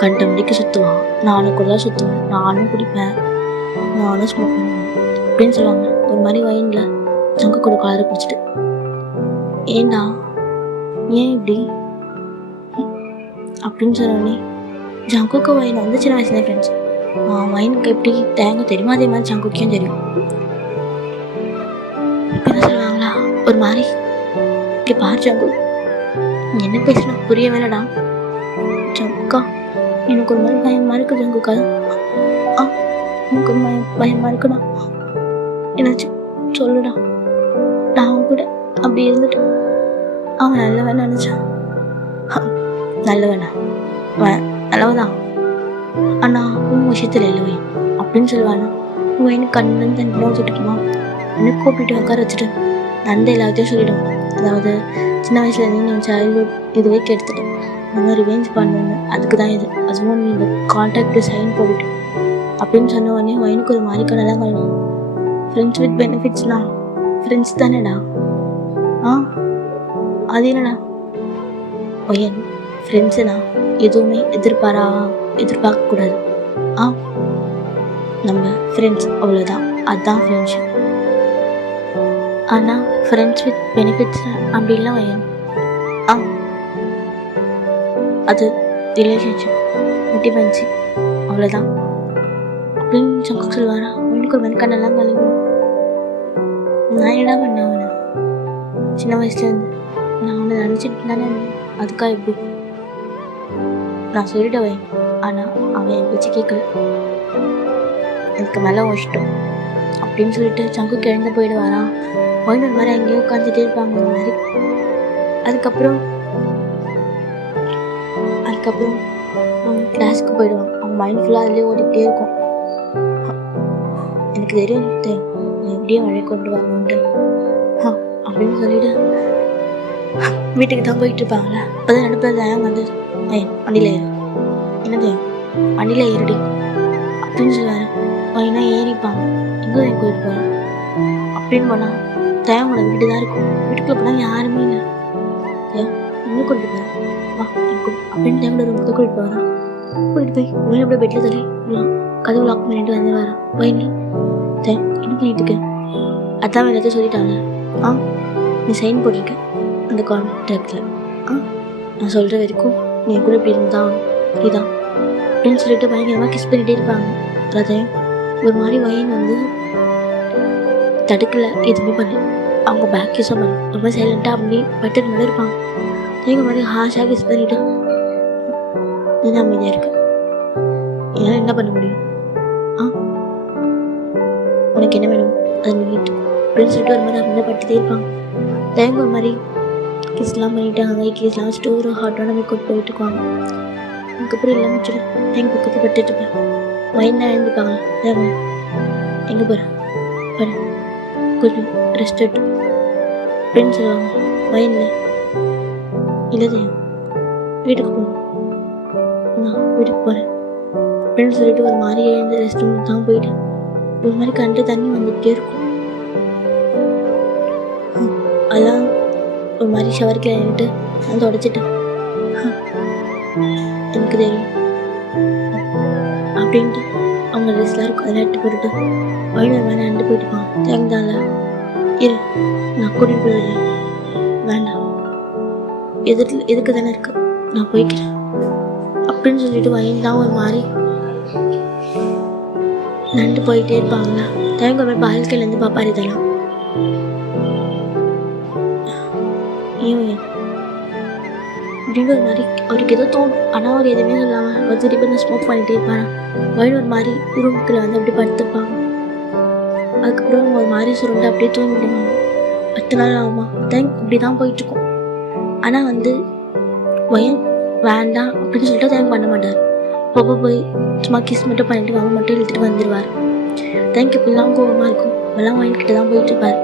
கண்ட மணிக்கு சுற்றுவான். நானும் கூட தான் சுற்றுவேன். நானும் குடிப்பேன், நானும் ஸ்மோக் பண்ணுவேன் அப்படின்னு சொல்லுவாங்க. ஒரு மாதிரி வயனில் ஜங்கு கூட காலரை பிடிச்சிட்டு, ஏண்டா ஏன் இப்படி அப்படின்னு சொன்னோடனே ஜங்குக்கு வயன் வந்து சின்ன வயசுல ஃப்ரெண்ட்ஸ். வயனுக்கு எப்படி தேங்க தெரியுமா, அதே மாதிரி ஜங்குக்கும் தெரியும். இப்போ என்ன சொல்லுவாங்களா, ஒரு மாதிரி இப்படி பாரு ஜங்கு, என்ன பேசணும் புரிய வேணடா. ஜங்குக்கா எனக்கு ஒரு மாதிரி பயமா இருக்கு ஜங்குக்கா. எனக்கு ஒரு பயமா இருக்குடா, என்னாச்சும் சொல்லுடா. நான் அவன் கூட அப்படி இருந்துட்டு அவன் நல்லவன் நினைச்சான். நல்லவனா? நல்லவதான், அண்ணா உன் விஷயத்துல இல்லவே அப்படின்னு சொல்லுவானா. உன் எனக்கு கண்ணு தண்ணி வச்சுட்டுக்குமா, என்ன கூப்பிட்டு உட்கார வச்சுட்டு நந்த எல்லாத்தையும் சொல்லிடும். அதாவது சின்ன வயசுலேருந்து நீ சைல்ட்ஹுட் இதுவே கெடுத்துட்டு நான் ரிவெஞ்ச் பண்ணணுன்னு, அதுக்கு தான் இது. அதுவும் நீ இந்த கான்டாக்ட் சைன் போட்டுட்டு அப்படின்னு சொன்ன உடனே வயனுக்கு ஒரு மாதிரி கடலாம் கலணும். ஃப்ரெண்ட்ஸ் வித் பெனிஃபிட்ஸ்னா ஃப்ரெண்ட்ஸ் தானேடா. அது என்னடா ஒயன், ஃப்ரெண்ட்ஸுனா எதுவுமே எதிர்பார்க்கக்கூடாது. நம்ம ஃப்ரெண்ட்ஸ் அவ்வளோதான், அதுதான் ஃப்ரெண்ட்ஷிப். ஆனால் ஃப்ரெண்ட்ஸ் வித் பெனிஃபிட்ஸ் அப்படின்லாம் வயன், அது ரிலேஷன்ஷிப், இன்டிமென்சி, அவ்வளோதான் அப்படின்னு ஜங்குக் சொல்லுவாரா. எனக்கு ஒரு மாதிரி கண்ணெல்லாம் கலங்கும். நான் என்னடா பண்ணேன் அவனை சின்ன வயசுலேருந்து? நான் அவனை நினச்சிட்டு தானே இருந்தேன். அதுக்காக எப்படி நான் சொல்லிடுவேன். ஆனால் அவன் என் பேச்சு கேட்கல. எனக்கு மேலே வச்சிட்டோம் அப்படின்னு சொல்லிட்டு ஜங்குக் எழுந்து போயிடுவாரா. ஒயின் ஒரு மாதிரி அங்கேயே உட்காந்துட்டே இருப்பாங்க ஒரு மாதிரி. அதுக்கப்புறம் அவங்க கிளாஸுக்கு போயிடுவான். அவங்க மைண்ட் ஃபுல்லாக அதுலேயே ஓடிக்கிட்டே இருக்கும். எனக்கு தெரியும் எப்படியும் மழை கொண்டு வாங்கன்ட்டு அப்படின்னு சொல்லிட்டு வீட்டுக்கு தான் போயிட்டு இருப்பாங்களா. அப்போதான் நடுப்பில் தயம் வந்து வண்டியில் ஏறு, என்னது வண்டியில் ஏறுடி அப்படின்னு சொல்லுவாரு. வயனா ஏறிப்பாங்க. எங்கே கூட்டிட்டு போகிறேன் அப்படின்னு போனால் தயமோட வீட்டு தான் இருக்கும். வீட்டுக்குள்ளே போனால் யாருமே இல்லை. இன்னும் கூட்டிட்டு போகிறேன் வா அப்படின்னு தயமோட ரொம்ப கூட்டிட்டு போகிறான். கூட்டிட்டு போய் வயன் அப்படியே பெட்டில் தள்ளி கதவு லாக் பண்ணிட்டு வந்து வரான். வயனி தயம் என்ன பண்ணிட்டு இருக்கேன்? அதான் எல்லாத்தையும் சொல்லிட்டாங்க. நீ சைன் போட்டிருக்க அந்த கான்ட்ராக்டில். நான் சொல்கிற வரைக்கும் நீ கூட இப்படி இருந்தான் புரியுதான் அப்படின்னு சொல்லிட்டு பயங்கரமாக கிஸ் பண்ணிகிட்டே இருப்பாங்க. அதையும் ஒரு மாதிரி வயன் வந்து தடுக்கலை, எதுவுமே பண்ணல. அவங்க பேக் கிஸ்ஸும் பண்ணல. ரொம்ப சைலண்ட்டாக அப்படி பட்டு மட்டும் இருப்பாங்க. எங்கள் மாதிரி ஹாஷாக கிஸ் பண்ணிவிட்டு என்ன அமைதியாக இருக்கு. என்னால் என்ன பண்ண முடியும்? உனக்கு என்ன வேணும் அது நீட்டு அப்படின்னு சொல்லிட்டு ஒரு மாதிரி அப்படின்னா பட்டுட்டே இருப்பாங்க. தயங்க ஒரு மாதிரி கிஸ்லாம் பண்ணிவிட்டாங்க. கிஸ்லாம் வச்சுட்டு ஒரு ஹாட்டான மேக்கப் போயிட்டு இருக்காங்க. அதுக்கப்புறம் எல்லாம் வச்சுட்டு தேங்க பக்கத்தில் பட்டுட்டு இருப்பேன். வயன்னா எழுந்துப்பாங்க. தேங்க எங்கே போகிறேன் பாரு கொஞ்சம் ரெஸ்ட் எட்டு அப்படின்னு சொல்லுவாங்க. வயனில் இல்லை தயம் வீட்டுக்கு போகணும், நான் வீட்டுக்கு போகிறேன் அப்படின்னு சொல்லிட்டு ஒரு மாதிரி எழுந்து ரெஸ்ட் ரூம் தான் போயிட்டேன். ஒரு மாதிரி கண்டு தண்ணி வந்துகிட்டே இருக்கும். அதெல்லாம் ஒரு மாதிரி ஷவருக்கு நின்றுட்டு நான் தொடச்சிட்டேன். எனக்கு தெரியும் அப்படின்ட்டு அவங்க ட்ரெஸ்லாம் இருக்கும். அதெல்லாம் எடுத்து போட்டுட்டு வயல் ஒரு மாதிரி நடந்து போயிட்டுப்பான். தேங்கதான்ல இரு நான் கூட்டிகிட்டு போயிடுறேன். வேண்டாம் எதுக்கு தானே இருக்கு, நான் போய்க்கிறேன் அப்படின்னு சொல்லிட்டு வயல் தான் ஒரு மாதிரி நண்டு போயிட்டே இருப்பாங்களா. தேங்க ஒரு பால்கனிலேருந்து பார்ப்பாரு இதெல்லாம். அப்படின்னு ஒரு மாதிரி அவருக்கு ஏதோ தோணும். ஆனால் அவர் எதுவுமே சொல்லாமல் அவர் திருப்பி ஸ்மோக் பண்ணிகிட்டே இருப்பாங்க. வயல் ஒரு மாதிரி ரூமுக்குள்ள வந்து அப்படியே படுத்துப்பாங்க. அதுக்கப்புறம் ஒரு மாதிரி சுருண்டு அப்படியே தூங்கிடுவாங்க. 10 நாள் ஆகுமா தேங்க் இப்படி தான் போயிட்டுருக்கோம். ஆனால் வந்து ஒயன் வேண்டாம் அப்படின்னு சொல்லிட்டு தயங்க பண்ண மாட்டார். அப்போ போய் சும்மா கிஸ் மட்டும் பண்ணிட்டு அவங்க மட்டும் இழுத்துட்டு வந்துடுவார். தேங்க் இப்படிலாம் கோபமாக இருக்கும். எல்லாம் ஒயன்கிட்ட தான் போயிட்டுருப்பார்.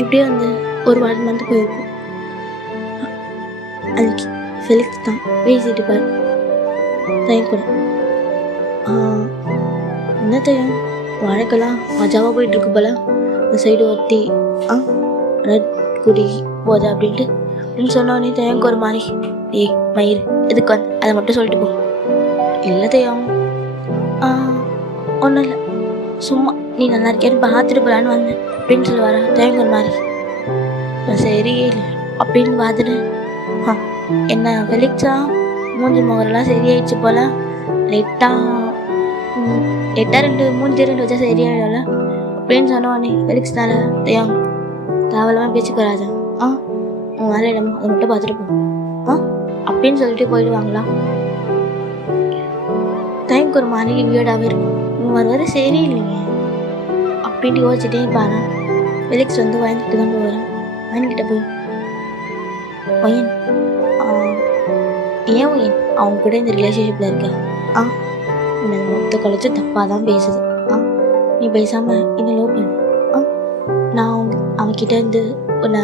இப்படியே வந்து ஒரு 1 month போயிருக்கும். அதுக்கு ஃபெலிக்ஸ் தான் பேசிட்டு இருப்பார் தயங்க கூட. என்ன தயம் வழக்கெல்லாம் மஜாவாக போயிட்டுருக்கு போல, அந்த சைடு ஒத்தி குடி போத அப்படின்னு சொன்னோடனே தயங்க ஒரு மாதிரி, ஏய் மயிர் எதுக்கு வந்து அதை மட்டும் சொல்லிட்டு போ. இல்லை தயம் ஒன்றும் இல்லை, சும்மா நீ நல்லா இருக்கேன்னு பார்த்துட்டு போகலான்னு வந்தேன் அப்படின்னு சொல்லுவாரா தயங்க ஒரு மாதிரி. சரி அப்படின்னு பார்த்துட்டு என்ன ஃபெலிக்ஸா மூஞ்சி முகரெல்லாம் சரியாயிடுச்சு போல, லைட்டாக 2 வச்சா சரியாயிடும்ல அப்படின்னு சொன்னோடனே ஃபெலிக்ஸ்னால தயம் தேவலமாக பேச்சுக்கு வராது. உன் வேலை இடம் அதை மட்டும் பார்த்துட்டு போ அப்படின்னு சொல்லிட்டு போயிடுவாங்களா. தயங்க ஒரு மாதிரி வீடாகவே இருக்கும். வர சரி இல்லைங்க அப்படின்ட்டு யோசிச்சுட்டே இருப்பாரா. ஃபெலிக்ஸ் வந்து வயன்கிட்ட தான் போவார். வயன்கிட்ட போய் ஒயன் ஏன் ஒயன் அவங்க கூட இந்த ரிலேஷன்ஷிப்பில் இருக்க உன்னை மொத்த கழிச்சு தப்பாக தான் பேசுது. நீ பேசாமல் இன்னும் லவ் பண்ணு. நான் அவன்கிட்ட இருந்து உன்னை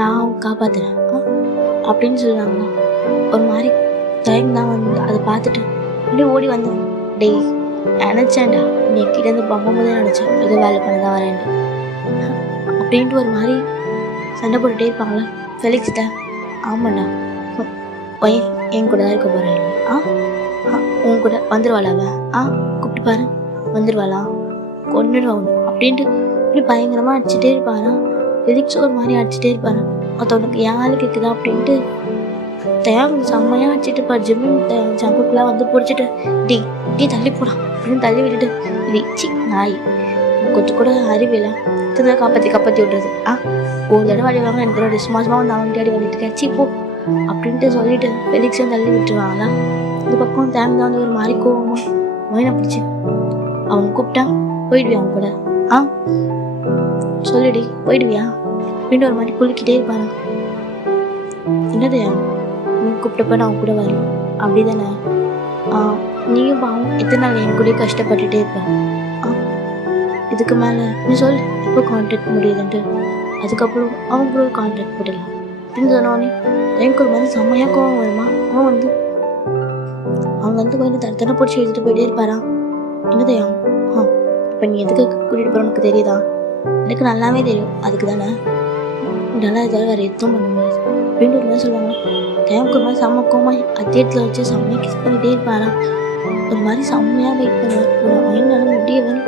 நான் காப்பாற்றுறேன் அப்படின்னு சொல்லுவாங்க. ஒரு மாதிரி தயங்க தான் வந்து அதை பார்த்துட்டு அப்படியே ஓடி வந்து, டேய் நினச்சேன்டா நீ கிட்ட இருந்து போகும்போதே நினச்சேன் ஏதோ வேலை பண்ண தான் வரேன்ட்டு அப்படின்ட்டு ஒரு மாதிரி சண்டை போட்டுகிட்டே இருப்பாங்களா ஃபெலிக்ஸ்கிட்ட. ஆமாண்டா ஒயன் என் கூட தான் இருக்க போகிறேன். உன் கூட வந்துடுவாளா அவன்? கூப்பிட்டு பாரு வந்துடுவாளா, கொண்டுடுவாங்க அப்படின்ட்டு இப்படி பயங்கரமாக அடிச்சுட்டே இருப்பாரா. ஃபெலிக்ஸ் ஒரு மாதிரி அடிச்சுட்டே இருப்பாரு. மற்றவனுக்கு யாரு கேட்குதா அப்படின்ட்டு தயாங்க செம்மையாக அடிச்சுட்டு இருப்பார். ஜிம்மின் ஜங்குக்குலாம் வந்து பிடிச்சிட்டு டீ தள்ளி போடான் அப்படின்னு தள்ளி விட்டுட்டு, சி நாய் கொஞ்சம் கூட அறிவில்லை, இத்தனை காப்பாற்றி விட்றது. ஒரு தடவை அடிவாங்க 2 தடவை சும்மா வந்து அவங்க அடி வாடிட்டு கட்சி போ அப்படின்ட்டு சொல்லிட்டு ஃபெலிக்ஸும் தள்ளி விட்டுருவாங்களா. இந்த பக்கம் தேங்க வந்து ஒரு மாதிரி கோவமா மொயினை பிடிச்சி அவங்க கூப்பிட்டா போயிடுவியா அவங்க கூட சொல்லிடி போயிடுவியா அப்படின்னு ஒரு மாதிரி குளிக்கிட்டே இருப்பாங்க. என்னது நீ கூப்பிட்டப்ப நான் அவங்க கூட வரேன் அப்படி தானே? நீயும் பாவம் எத்தனை நாள் என் கூட கஷ்டப்பட்டுட்டே இருப்பேன். இதுக்கு மேலே நீ சொல் எப்போ கான்டாக்ட் முடியுதுன்ட்டு, அதுக்கப்புறம் அவங்க கூட கான்டாக்ட் போடலாம் அப்படின்னு சொன்னோடனே எனக்கு ஒரு மாதிரி செம்மையாக கோவம் வருமா. அவன் வந்து அவங்க வந்து கொஞ்சம் தரத்தனை பிடிச்சி எழுதிட்டு போயிட்டே இருப்பாரா. என்னதையா இப்போ நீ எதுக்கு கூட்டிகிட்டு போகிற உனக்கு தெரியுதா? எனக்கு நல்லாவே தெரியும், அதுக்கு தானே நல்லா இதால் வேறு எதுவும் பண்ண முடியாது அப்படின்னு ஒரு மாதிரி சொல்லுவாங்க. டைமுக்கு ஒரு மாதிரி செம்ம கோமாய் அத்தியத்தில் வச்சு செம்மையாக கிஸ் பண்ணிகிட்டே இருப்பாரா. ஒரு மாதிரி செம்மையாக வெயிட் பண்ணுவார். ஒரு மைண்டால முடியவன்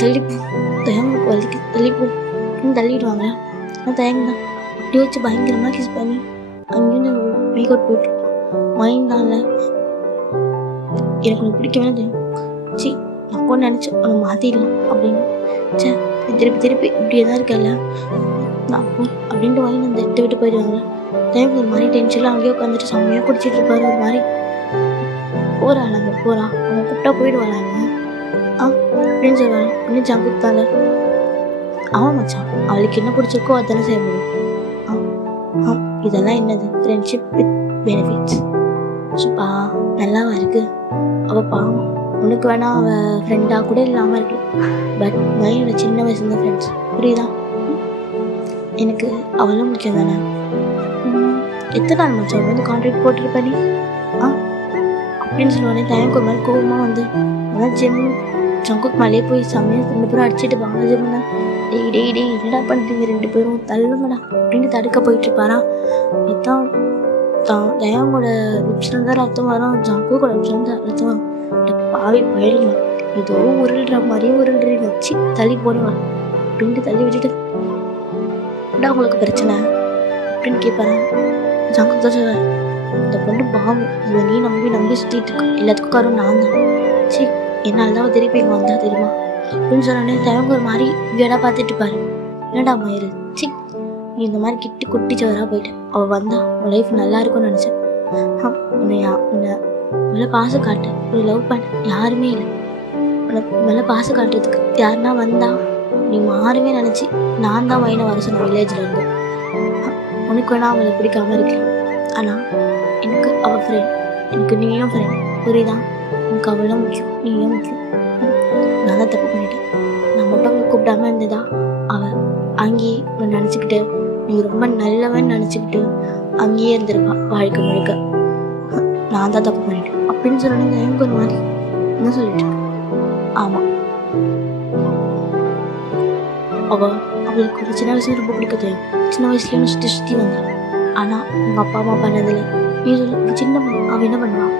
தள்ளிப்போ தயங்களுக்கு வலிக்கு தள்ளிப்போ அப்படின்னு தள்ளிடுவாங்க. ஆனால் தயங்க தான் அப்படி வச்சு பயங்கரமாக கிஸ் பண்ணி அங்கேருந்து மேக் அவுட் போயிட்டு மைண்டால எனக்கு உனக்கு பிடிக்கவே தெரியும், சி நான் கூட நினச்சேன் உன்னை மாற்றிடலாம் அப்படின்னு, சே திருப்பி இப்படியே தான் இருக்கல நான் அப்படின்ட்டு வாங்கி அந்த இடத்த விட்டு போயிடுவாங்க. டைம் ஒரு மாதிரி டென்ஷனில் அங்கேயே உட்காந்துட்டு செம்மையாக குடிச்சிட்டு இருப்பாரு. ஒரு மாதிரி போகிறாங்க அவங்க கூப்பிட்டா போயிடுவாளாங்க அப்படின்னு சொல்லுவாங்க. இன்னும் ஜங்குத்தால அவன் மச்சான் அவளுக்கு என்ன பிடிச்சிருக்கோ அதெல்லாம் செய்ய முடியும். இதெல்லாம் என்னது ஃப்ரெண்ட்ஷிப் வித் பெனிஃபிட்ஸ் சுப்பா நல்லாவா இருக்கு. அவள் பாவம் உனக்கு வேணா அவள் ஃப்ரெண்டாக கூட இல்லாமல் இருக்கலாம், பட் மைனோட சின்ன வயசுல ஃப்ரெண்ட்ஸ் புரியுதா? எனக்கு அவளும் முக்கியம் தானே. எத்தனை நாள் மச்சான் வந்து கான்ட்ராக்ட் போட்டிருப்ப நீ அப்படின்னு சொல்லுவானே. டைமுக்கு ஒரு மாதிரி கோபமாக வந்து அதான் ஜிம் ஜங்குக்கு மேலேயே போய் சமையல் 2 பேரும் அடிச்சுட்டு வாங்க ஜிம்னா டெய் என்னடா பண்ணுறீங்க 2 பேரும் தள்ளுங்கடா அப்படின்னு தடுக்க போயிட்டு இருப்பாரா. அதான் தயாவோட லிப்ஸ்ல தான் ரத்தம் வரும், ஜங்குக்கோட லிப்ஸ்ல தான் ரத்தம் வரும். பாவி பயிலுங்க ஏதோ உருள்ற மாதிரியே உருள்றீங்க வச்சு தள்ளி போடுவேன் அப்படின்ட்டு தள்ளி விட்டுட்டு உங்களுக்கு பிரச்சனை அப்படின்னு கேட்பாரு. ஜங்குக்கு தான் சொல்லுவார், இந்த பொண்ணு பாவம் இதை நீ நம்பி சுற்றிட்டு இருக்க, எல்லாத்துக்கும் காரணம் நான் தான், சரி என்னால் தான் திருப்பி இங்கே வந்தா தெரியுமா அப்படின்னு சொன்னோடனே தயங்க ஒரு மாதிரி வீடாக பார்த்துட்டு பாரு. என்னடா மயிறு சி நீ இந்த மாதிரி குட்டிச்சவராக போயிட்டேன், அவள் வந்தா உன் லைஃப் நல்லா இருக்கும்னு நினச்சேன். உன்னை மேலே பாசம் காட்டு, உன்னை லவ் பண்ண யாருமே இல்லை, உனக்கு மேலே பாசம் காட்டுறதுக்கு யாருன்னா வந்தா நீ மாறவே நினச்சி நான் தான் வயனை வர சொன்னேன் வில்லேஜ்லேருந்து. உனக்கு வேணா அவளை பிடிக்காம இருக்கலாம், ஆனால் எனக்கு அவள் ஃப்ரெண்ட், எனக்கு நீயும் ஃப்ரெண்ட், புரியுதா? எனக்கு அவளும் முக்கியம், நீயும் முக்கியம். நான் தான் தப்பு பண்ணிட்டேன். நான் மட்டும் அவளை கூப்பிடாம இருந்ததா அவள் அங்கேயே நினச்சிக்கிட்டு நீ ரொம்ப நல்லவன்னு நினச்சிக்கிட்டு அங்கேயே இருந்திருப்பா வாழ்க்கை முழுக்க. நான் தான் தப்பு பண்ணிட்டேன் அப்படின்னு சொன்னீங்க. எனக்கு ஒரு மாதிரி என்ன சொல்லிட்டு இருக்கேன். ஆமாம், அவளுக்கு ஒரு சின்ன வயசுல ரொம்ப பிடிக்க சின்ன வயசுல சுற்றி சுற்றி வந்தான். ஆனால் உங்கள் அப்பா அம்மா பண்ணதில்ல. நீ சொல்ல சின்ன அவள் என்ன பண்ணுவான்?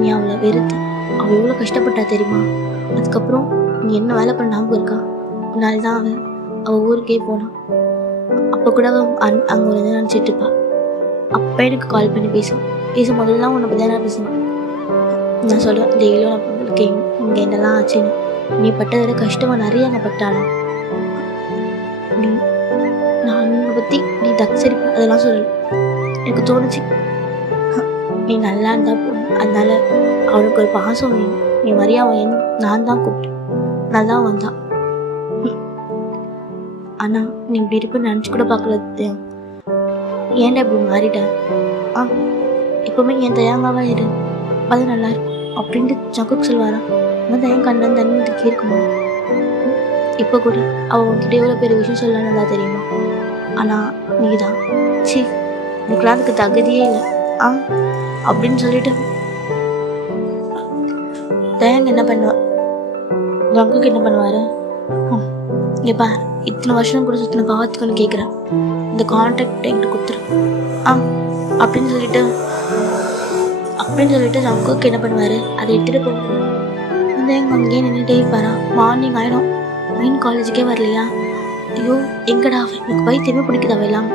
நீ அவளை வெறுத்து அவள் எவ்வளோ கஷ்டப்பட்டா தெரியுமா? அதுக்கப்புறம் நீ என்ன வேலை பண்ண ஞாபகம் இருக்கா? அதனால தான் அவள் ஊருக்கே போனான். அப்போ கூட அவள் அங்கே ஒரு இதை நினச்சிட்டு இருப்பா. அப்போ எனக்கு கால் பண்ணி பேசும் முதல்லாம் உன்னை பற்றி தான் பேசுவேன். நான் சொல்லுவேன் டெய்லியும் நான் உங்களுக்கு இங்கே என்னெல்லாம் ஆச்சுன்னு. நீ பட்டதோட கஷ்டமாக நிறைய அங்கே பட்டாலும் நான் உன்னை பற்றி நீ தக்சரிப்ப அதெல்லாம் சொல்லலை. எனக்கு தோணுச்சு நீ நல்லா இருந்தா போதும், அதனால அவனுக்கு ஒரு பாசம் வேணும். நீ வரியா அவன் நான் தான் கூப்பிட்டேன், நல்லா வந்தான். ஆனால் நீ இப்படி இருப்பேன்னு நினச்சி கூட பார்க்கறது. ஏன்டா இப்படி மாறிட்ட? எப்பவுமே என் தயாங்காவா இரு, அது நல்லா இருக்கும் அப்படின்ட்டு ஜங்குக்கு சொல்வாரா? அவன் தயன் கண்ணன் தண்ணி இருக்குமா? இப்போ கூட அவன் உன்கிட்ட எவ்வளோ பெரிய விஷயம் சொல்லணும்னா தெரியுமா? ஆனால் நீ தான் சி உனக்குலாம் அதுக்கு தகுதியே இல்லை அப்படின்னு சொல்லிட்டு தயங்க என்ன பண்ணுவான்? ஜங்குக்கு என்ன பண்ணுவார்? ஏப்பா இத்தனை வருஷம் கூட சுற்றின பாவத்துக்குன்னு கேட்குறேன், இந்த கான்ட்ராக்ட் என்கிட்ட கொடுத்துரு அப்படின்னு சொல்லிட்டு ஜங்குக்கு என்ன பண்ணுவார்? அதை எடுத்துகிட்டு போவார். வந்து எங்கள் அங்கேயே நின்றுட்டே இருப்பாரா? மார்னிங் ஆகிடும், மெயின் காலேஜுக்கே வரலையா? ஐயோ எங்கடா எனக்கு பைத்தியமே பிடிக்குது அவையெல்லாம்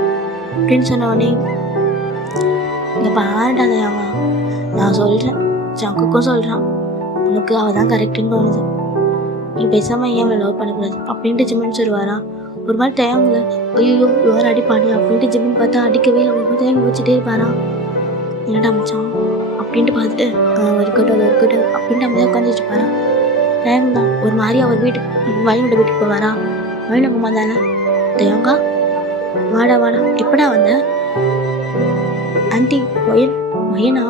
அப்படின்னு சொன்னவொடனே இங்கே பாருடா தயாவா, நான் சொல்கிறேன், ஜங்குக்கும் சொல்கிறான், உனக்கு அவள் தான் கரெக்டுன்னு தோணுது, நீ பேசாமல் ஏன் அவளை லவ் பண்ணக்கூடாது அப்படின்ட்டு ஜிமின் சொல்லுவாரா? ஒரு மாதிரி தயங்கல, ஐயோ வேறு அடிப்பாடி அப்படின்ட்டு ஜிமின் பார்த்தா அடிக்கவே இல்லை. ஒரு மாதிரி தயங்க வச்சுட்டே இருப்பாரா? என்னடா மச்சான் அப்படின்ட்டு பார்த்துட்டு இருக்கட்டும் அப்படின்ட்டு அமைதியாக உட்காந்துட்டு இருப்பாரா? தயங்க தான் ஒரு மாதிரி அவர் வயனோட வீட்டுக்கு போவாரா? வயனு அம்மா தானே, தயங்கா வாடா எப்படா வந்த? ஆண்டி வயனா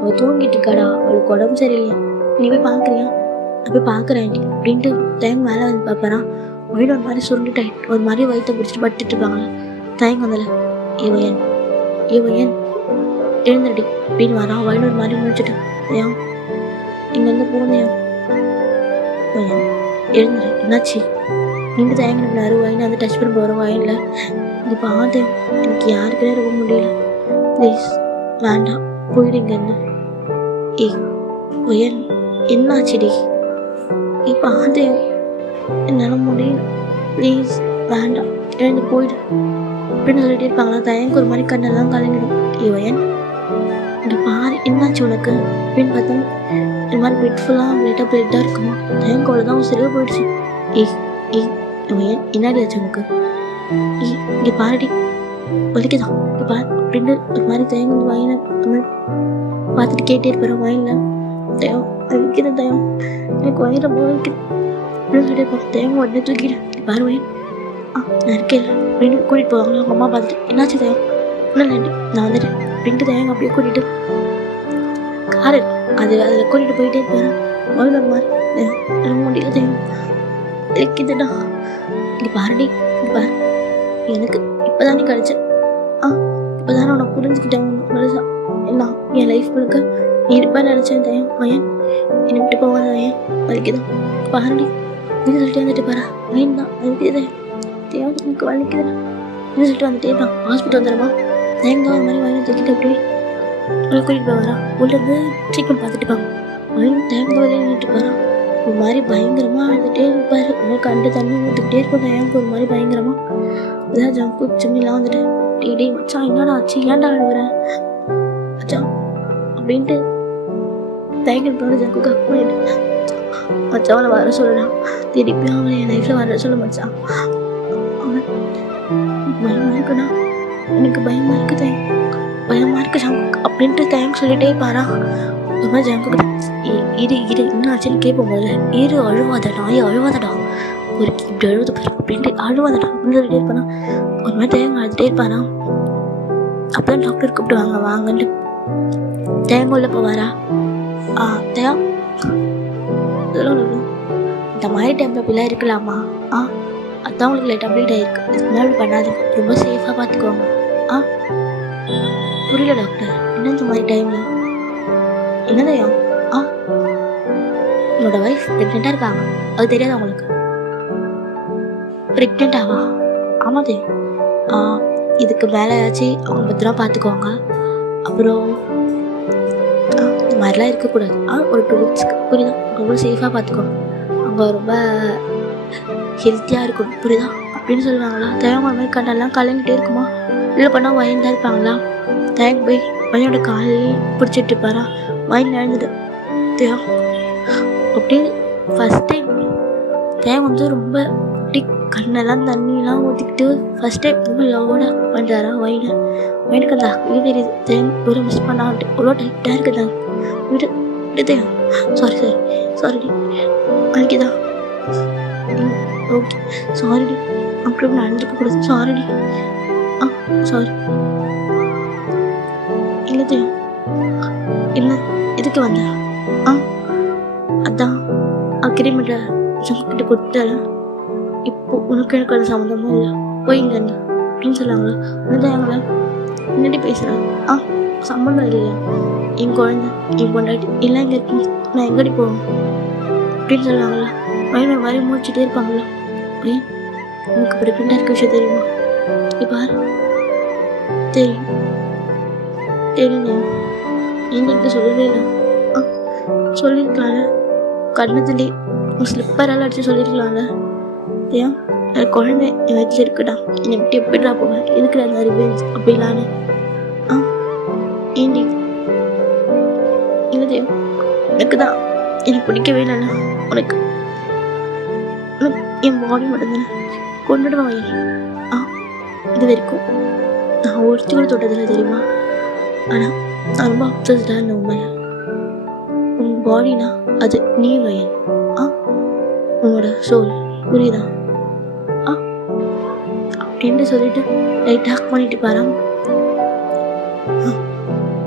அவள் தூங்கிட்டு இருக்காடா, அவளுக்கு உடம்பு சரியில்லையா, நீ போய் பார்க்குறியா? நான் போய் பார்க்குறேன் ஆண்டி அப்படின்ட்டு தயங்க மேலே வந்து பார்ப்பாரா? வயனு ஒரு மாதிரி சுருண்டுட்டு ஒரு மாதிரி வயிற்ற பிடிச்சிட்டு பட்டுட்டு இருப்பாங்களா? தயங்க வந்தல ஏன் எழுந்துடி அப்படின்னு வரா. வயனு ஒரு மாதிரி முடிச்சுட்டு ஏன் இங்கேருந்து போனையா எழுந்துரு, என்னாச்சு நீங்க தயங்கினாரு? வயனை வந்து டச் பண்ண போகிற வயனில் இது பார்த்து எனக்கு யாருக்குமே ரொம்ப முடியல, ப்ளீஸ் வேண்டாம் போயிடுங்க. வயன் என்னாச்சுடி? இப்போ பார்த்து என்னால் முடியல, ப்ளீஸ் வேண்டாம் எழுந்து போயிடு அப்படின்னு சொல்லிட்டு இருப்பாங்களா? தயங்க ஒரு மாதிரி கண்ணெல்லாம் கலங்கிடும். வயன் இங்கே பாரு என்னாச்சு உனக்கு அப்படின்னு பார்த்தா இந்த மாதிரி பெட் ஃபுல்லாக பிளட்டாக இருக்குமா? தயங்கோட தான் சரியாக போயிடுச்சு. என்னடி ஆச்சு உனக்கு? இங்கே பாருடி வலிக்குதான், இங்கே பாரு அப்படின்னு ஒரு மாதிரி தயங்க வயனை பார்த்துட்டு கேட்டே இருப்பாரு. வயனில் தயம் வலிக்குது, தயம் எனக்கு வயிறு ரொம்ப வலிக்குது அப்படின்னு சொல்லிட்டு இருப்பாங்க. தயங்க உடனே தூக்கிடு, பாரு வயன் நான் இருக்கேன் அப்படின்னு கூட்டிகிட்டு போவாங்க. அவங்க அம்மா பார்த்துட்டு என்னாச்சு தயம்? ஒன்றும் இல்லாண்டி நான் வந்துட்டேன் அப்படின்ட்டு தயங்க அப்படியே கூட்டிகிட்டு கார் அதில் கூட்டிகிட்டு போயிட்டே இருப்பாரு. வயனோட மாதிரி முடியல தயம் வலிக்குதுடா, இங்கே பாருடி இங்கே பாரு, எனக்கு இப்போதானே கிடச்ச இப்போதானே உனக்கு புரிஞ்சுக்கிட்டேன் மனுஷா, என்ன என் லைஃப் முழுக்க நீ இருப்பான்னு நினச்சேன் தயம். வயன் என்னை விட்டு போவாத வயன், வலிக்குதான் பாருடி அப்படின்னு சொல்லிட்டு வந்துட்டு பாரா. வயன் தான் வலிக்குது தயம், எனக்கு வலிக்குதுடா அப்படின்னு சொல்லிட்டு வந்துட்டே இருப்பான். ஹாஸ்பிட்டல் வந்துடுமா? தயம் தான் ஒரு மாதிரி வயனை தூக்கிட்டு அப்படி கூட்டிகிட்டு போவாரா? உள்ளேருந்து ட்ரீட்மெண்ட் பார்த்துட்டு இருப்பாங்க. வயன் தயம் தான் நின்றுட்டு பாரா. ஒரு மாதிரி பயங்கரமாக அழுதுகிட்டே இருப்பார். உனக்கு கண்டு தண்ணி ஊற்றிக்கிட்டே இருக்கும் தயங்க ஒரு மாதிரி பயங்கரமாக. அதான் ஜங்கு சிம்மிலாம் வந்துட்டு டே மச்சான் என்னடா ஆச்சு, ஏன்டா அழுகுறேன் மச்சான் அப்படின்ட்டு தயங்கிட்டு ஜங்குக்கு அப் பண்ணிட்டு மச்சான் அவனை வர சொல்லலாம், திருப்பி அவனை என் லைஃப்பில் வர சொல்ல மச்சான், அவன் பயமாக இருக்குண்ணா, எனக்கு பயமாக இருக்கு தயங்க, பயமாக இருக்கு ஜங்கு அப்படின்ட்டு தயங்க சொல்லிட்டே பாரா. ஒரு மாதிரி ஜங்கு இரு என்ன ஆச்சுன்னு கேட்போம் முதல்ல. அழுவாதடா ஒரு இப்படி அழுவது பாரு அப்படின்ட்டு அழுவாதடா அப்படின்னு சொல்லிட்டே இருப்பானா. ஒரு மாதிரி தேங்க அழுதுகிட்டே இருப்பானா. அப்போ தான் டாக்டர் கூப்பிடுவாங்க வாங்கன்ட்டு. தேங்க உள்ள போவாரா. தேவா இந்த மாதிரி டைமில் அப்படிலாம் இருக்கலாமா? அதான் உங்களுக்கு லைட் அப்டேட் ஆகிருக்கு. இதுக்கு முன்னாடி பண்ணாதீங்க, ரொம்ப சேஃபாக பார்த்துக்கோங்க. புரியல டாக்டர், என்ன இந்த மாதிரி டைமில் என்னதையா? என்னோட ஒய்ஃப் ப்ரெக்னெண்ட்டாக இருக்காங்க, அது தெரியாதா உங்களுக்கு? ப்ரெக்னெண்ட்டாவா? ஆமாம் தெரியும். இதுக்கு மேலே ஏதாச்சும் அவங்க பத்திரமா பார்த்துக்கோங்க. அப்புறம் இந்த மாதிரிலாம் இருக்கக்கூடாது. ஒரு 2 வீக்ஸ்க்கு புரியுதா? ரொம்ப சேஃபாக பார்த்துக்கோங்க. அவங்க ரொம்ப ஹெல்த்தியாக இருக்கணும் புரியுதா அப்படின்னு சொல்லுவாங்களா. தேவங்க ஒரு மாதிரி கண்ணெல்லாம் கலங்கிட்டே இருக்குமா, இல்லை பண்ணால் வயந்தான் இருப்பாங்களா. தேங்க போய் பையனோட காலையே பிடிச்சிட்டு இருப்பாரா. வயன் இழந்துட்டு தேவா அப்படியே ஃபஸ்ட் டைம் தேவங்க வந்து ரொம்ப அப்படி கண்ணெல்லாம் தண்ணியெல்லாம் ஊற்றிக்கிட்டு ஃபஸ்ட் டைம் ரொம்ப லவ்வோட பண்ணுறாரா. வயனுக்கு அந்த அக்கே தெரியுது தேங்க ஒரு மிஸ் பண்ணான்ட்டு அவ்வளோ டைட்டாக இருக்குதாங்க. விடு விடு தேவா, சாரி அன்னைக்குதான் ஓகே சாரிடி அப்புறம் நடந்துருக்கக்கூடாது. சாரிடி சாரி. இல்லை தேவா இல்லை எதுக்கு வந்த? அதான் அக்ரிமெண்ட்டை கிட்ட கொடுத்தால. இப்போ உனக்கு எனக்கு அது சம்மந்தமும் இல்லை, போயிங்க அப்படின்னு சொல்லாங்களா. என்னதான் எங்களை முன்னாடி பேசுகிறாங்க. சம்மந்தம் இல்லையா, என் குழந்தை என் பொண்டாட்டி எல்லாம் இங்கே இருக்கு, நான் எங்கடி போவேன் அப்படின்னு சொல்லுவாங்களா. வயது மாதிரி முடிச்சுட்டே இருப்பாங்களா. அப்படியே எனக்கு ப்ரெக்னெண்ட்டாக இருக்க விஷயம் தெரியுமா? இப்போ தெரியும் என்கிட்ட சொல்லவே இல்லை. சொல்லியிருக்கலாம்ல, கண்ணத்துலேயே ஸ்லிப்பரால் அடிச்சு சொல்லியிருக்கலாம்ல. ஏன் குழந்தை என் வயசில் இருக்குடா, என்னை விட்டு எப்படிடா போவேன், எதுக்குடா அந்த ரிவெஞ்ச் அப்படிலான்னு. ஏண்டி இல்லை தேவ், எனக்கு தான் எனக்கு பிடிக்கவே இல்லைண்ணா. உனக்கு என் பாடி மட்டும்தானே கொண்டுடுவான். இது வரைக்கும் நான் ஒருத்தி கூட தொட்டதில்லை தெரியுமா. ஆனால் நான் ரொம்ப அப்சஸ்டாக இருந்த உண்மையா. உன் பாடினா அது நீ வயல், உன்னோட சோல் புரியுதா அப்படின்ட்டு சொல்லிட்டு லைட்டாக பண்ணிட்டு பாராம்.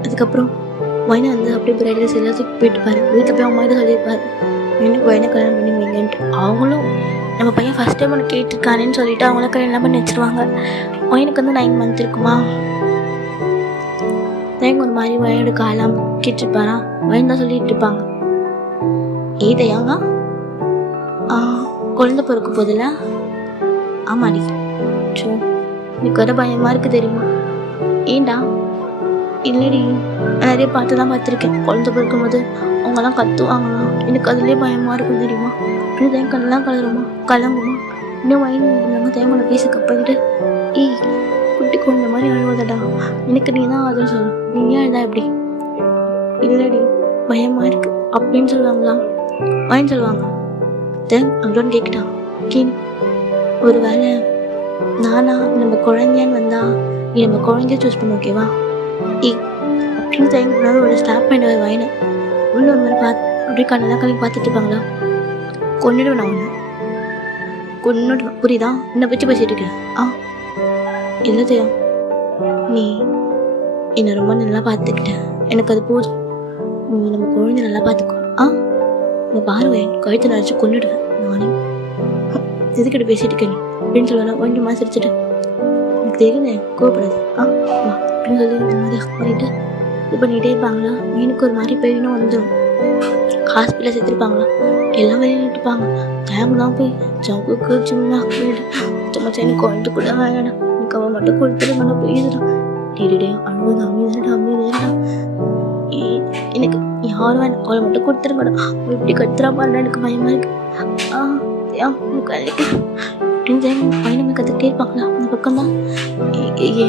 அதுக்கப்புறம் வயனை வந்து அப்படியே பிரைடல்ஸ் எல்லாத்துக்கும் போயிட்டு பாரு. வீட்டில் போய் அவங்க மாதிரி சொல்லியிருப்பாரு எனக்கு வயனை கல்யாணம் பண்ணி வைங்கன்ட்டு. அவங்களும் நம்ம பையன் ஃபஸ்ட் டைம் ஒன்று கேட்டிருக்கானேன்னு சொல்லிட்டு அவங்களும் கல்யாணம் பண்ணி வச்சிருவாங்க. வயனுக்கு வந்து 9 months இருக்குமா. தேங்க ஒரு மாதிரி வயனோட காலாம் கேட்டுருப்பாரா. வயன் தான் சொல்லிட்டு இருப்பாங்க, ஏதையாங்க குழந்தை பிறக்க போதில்ல. ஆமாடி, ஸோ எனக்கு வர பயமாக இருக்குது தெரியுமா. ஏண்டா? இல்லடி, நிறைய பார்த்து தான் பார்த்துருக்கேன். குழந்தை பிறக்கும் போது அவங்கெல்லாம் கத்துவாங்களாம், எனக்கு அதுலேயே பயமாக இருக்கும் தெரியுமா. அப்படின்னு தேங்க கண்ணெல்லாம் கலங்குமா. இன்னும் வயன் இருந்தாங்க தேங்கோட பேச கப்பிட்டு, குட்டி குழந்தை மாதிரி அழுவதடா, எனக்கு நீ தான் அதுன்னு சொல்லணும், நீ ஏன் அழுதா எப்படி? இல்லடி பயமாக இருக்கு அப்படின்னு சொல்லுவாங்களா. வயன் சொல்லுவாங்க தேங் அப்படின்னு கேட்கிட்டான். ஒரு வேளை நானா நம்ம குழந்தையான்னு வந்தா நீ நம்ம குழந்தைய சூஸ் பண்ண ஓகேவா அப்படின்னு தேங்க ஒரு ஸ்டாப் பண்ணிட்டு ஒரு வயனை உள்ள ஒரு மாதிரி பார்த்து அப்படியே கண்ணெல்லாம் கலங்கி பார்த்துட்டு இருப்பாங்களா. கொண்டுடுவேன் நான் ஒன்று கொண்டுடுவேன் புரியுதா. என்னை பற்றி பேசிட்டு இருக்கேன். இல்லை தேவா, நீ என்னை ரொம்ப நல்லா பார்த்துக்கிட்டேன், எனக்கு அது போதும். நீ நம்ம குழந்தை நல்லா பார்த்துக்கோ. நான் பாருவேன் கழுத்தை நினச்சி கொண்டுடுவேன் நானே. எதுக்கிட்ட பேசிட்டு இருக்கேன் அப்படின்னு சொல்லலாம். கொஞ்சம் சிரிச்சுட்டு எனக்கு தெரியுது கோவப்படாது வா அப்படின்னு சொல்லி இந்த மாதிரி பண்ணிட்டு இது பண்ணிகிட்டே இருப்பாங்களா. எனக்கு ஒரு மாதிரி பெயினும் வந்துடும். ஹாஸ்பிட்டலில் சேர்த்துருப்பாங்களா, எல்லாம் வெளியிட்டுப்பாங்க. தேங்க தான் போய் ஜவுக்கு சும்மா மச்சா எனக்கு குழந்தை கூட வேணாடா, எனக்கு அவன் மட்டும் கொடுத்துருங்கடா ப்ளீஸ்டா. டே அழுவது அமைதியா எனக்கு யாரும் வேணாம், அவளை மட்டும் கொடுத்துருங்கடா. எப்படி கத்துறா பாருடா, எனக்கு பயமா இருக்கு அப்படின்னு பையனுமே கற்றுக்கிட்டே இருப்பாங்களா. அந்த பக்கம் தான்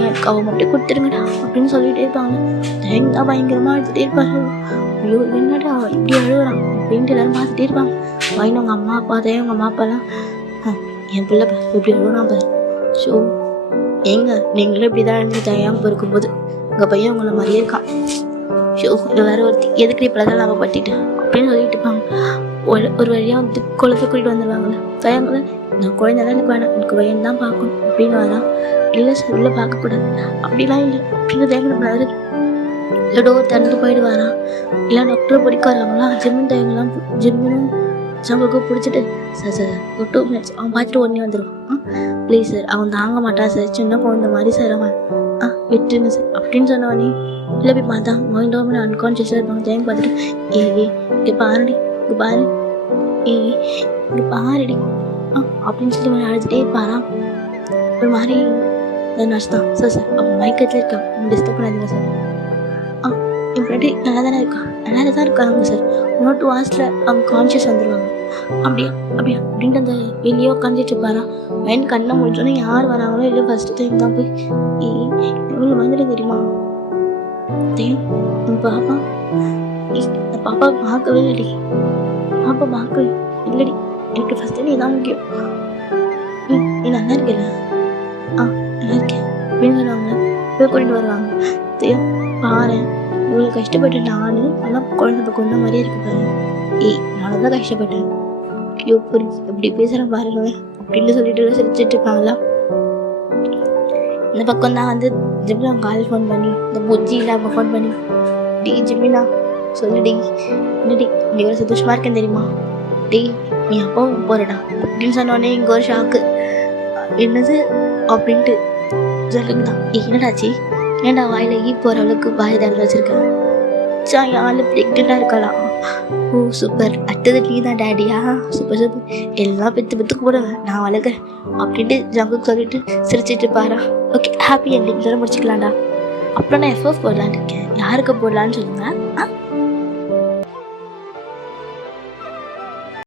எனக்கு அவள் மட்டும் கொடுத்துருங்கடா அப்படின்னு சொல்லிகிட்டே இருப்பாங்க. தேங்க தான் பயங்கரமாக எடுத்துகிட்டே இருப்பாரு. ஐயோ என்னடா இப்படி அழுகுறான் அப்படின்ட்டு எல்லாரும் பார்த்துட்டே இருப்பாங்க. பையன் அவங்க அம்மா அப்பா தேவங்க அம்மா அப்பாலாம் என் பிள்ளை இப்படி அழுகுறான் பாரு. ஸோ நீங்களும் இப்படி தான் அழுந்து தயாமல் இருக்கும்போது உங்கள் பையன் உங்களை மாதிரியே இருக்கான். ஷோ இல்லை வேற ஒருத்தி எதுக்கு இப்படி தான் லாபப்பட்டுட்டேன் அப்படின்னு சொல்லிட்டு இருப்பாங்க. ஒரு வழியாக வந்து குளத்தை கூட்டிகிட்டு வந்துடுவாங்களே. தயங்களை நான் குழந்தைலாம் எனக்கு வேணாம், எனக்கு பையன் தான் பார்க்கணும் அப்படின்னு வரான். இல்லை சார் உள்ளே பார்க்கக்கூடாது அப்படிலாம் இல்லை அப்படின்னு தேங்க பண்ணாரு. இல்லை டோர் திறந்து போயிடுவாராம். இல்லை டாக்டர் பிடிக்க வராங்களா, ஜிம்மின் தேங்கலாம் ஜிம்மினும் சம்பளுக்கும் பிடிச்சிட்டு சார் சார் ஒரு 2 minutes அவன் பார்த்துட்டு உடனே வந்துடும். ப்ளீஸ் சார் அவன் தாங்க மாட்டான் சார், சின்ன குழந்தை மாதிரி சார் அவன், விட்டுருங்க சார் அப்படின்னு சொன்னவனே. இல்லை போய் பார்த்தா மைண்டோமே அன்கான்ஷியஸாக இருப்பாங்க. ஜெயம் பார்த்துட்டு ஏ இங்கே பாருடி இங்கே பாரு இங்கே பாருடி அப்படின்னு சொல்லி அவன் அழைச்சிட்டே இருப்பாரான். ஒரு மாதிரி நர்ஸ் தான் சார் சார் அவன் மயக்கத்தில் இருக்கான், டிஸ்டர்ப் பண்ணாதீங்க சார். என் ஃப்ரெண்டு நல்லா தானே இருக்கான், நல்லா தான் இருக்காங்க சார், 1 or 2 hours அவங்க கான்ஷியஸ் வந்துடுவாங்க அப்படியா அப்படியா அப்படின்ட்டு அந்த வெளியே உட்காந்துட்டு இருப்பாரா. மைண்ட் கண்ணை முடிச்சோன்னே யார் வராங்களோ இல்லை ஃபஸ்ட்டு டைம் தான் போய் இவ்வளோ வந்துட்டு தெரியுமா தெரியும் என் பாப்பா பாப்பா பார்க்கவே இல்லடி, பாப்பா பார்க்கவே இல்லடி, எனக்கு ஃபஸ்ட்டு நீ தான் முக்கியம், நீ நல்லா இருக்கல நல்லா இருக்கேன் அப்படின்னு சொல்லுவாங்க. போய் கூட்டிகிட்டு வருவாங்க. தெரியும் பாரு இவ்வளோ கஷ்டப்பட்டு நான் ஆனால் குழந்தை கொண்ட மாதிரியே இருக்கு பாரு, நானும் தான் கஷ்டப்பட்டேன், ஐயோ புரிஞ்சு இப்படி பேசுகிறேன் பாருங்களேன் அப்படின்னு சொல்லிட்டு சிரிச்சிட்டு இருப்பாங்களா. இந்த பக்கம் தான் வந்து ஜிம்மினா கால் ஃபோன் பண்ணி இந்த புஜ்ஜி இல்லாமல் ஃபோன் பண்ணி டி ஜிம்மினா சொல்லுடி என்னடி நீ ஒரு சந்தோஷமாக இருக்கேன் தெரியுமா, டி நீ அப்போ போறடா அப்படின்னு சொன்னோடனே இங்கே ஒரு ஷாக்கு, என்னது அப்படின்ட்டு சொல்லுங்கண்ணா. என்னடாச்சு ஏன்டா வாயில் போகிற அளவுக்கு வாய் தடவை வச்சுருக்கேன், என் ஆள் ப்ரெக்னெண்ட்டாக இருக்கலாம், ஓ சூப்பர் அடுத்தது நீ தான் டேடியா, சூப்பர் சூப்பர் எல்லாம் பெற்றுக்கு போடுங்க நான் வளர்க்குறேன் அப்படின்ட்டு ஜங்குக்கு சொல்லிட்டு சிரிச்சிட்டு பாரா. ஓகே ஹாப்பி எண்டிங் இதோட முடிச்சுக்கலாம்டா. அப்புறம் நான் எஃப்எஃப் போடலான்னு இருக்கேன், யாருக்கு போடலான்னு சொல்லுங்கள்.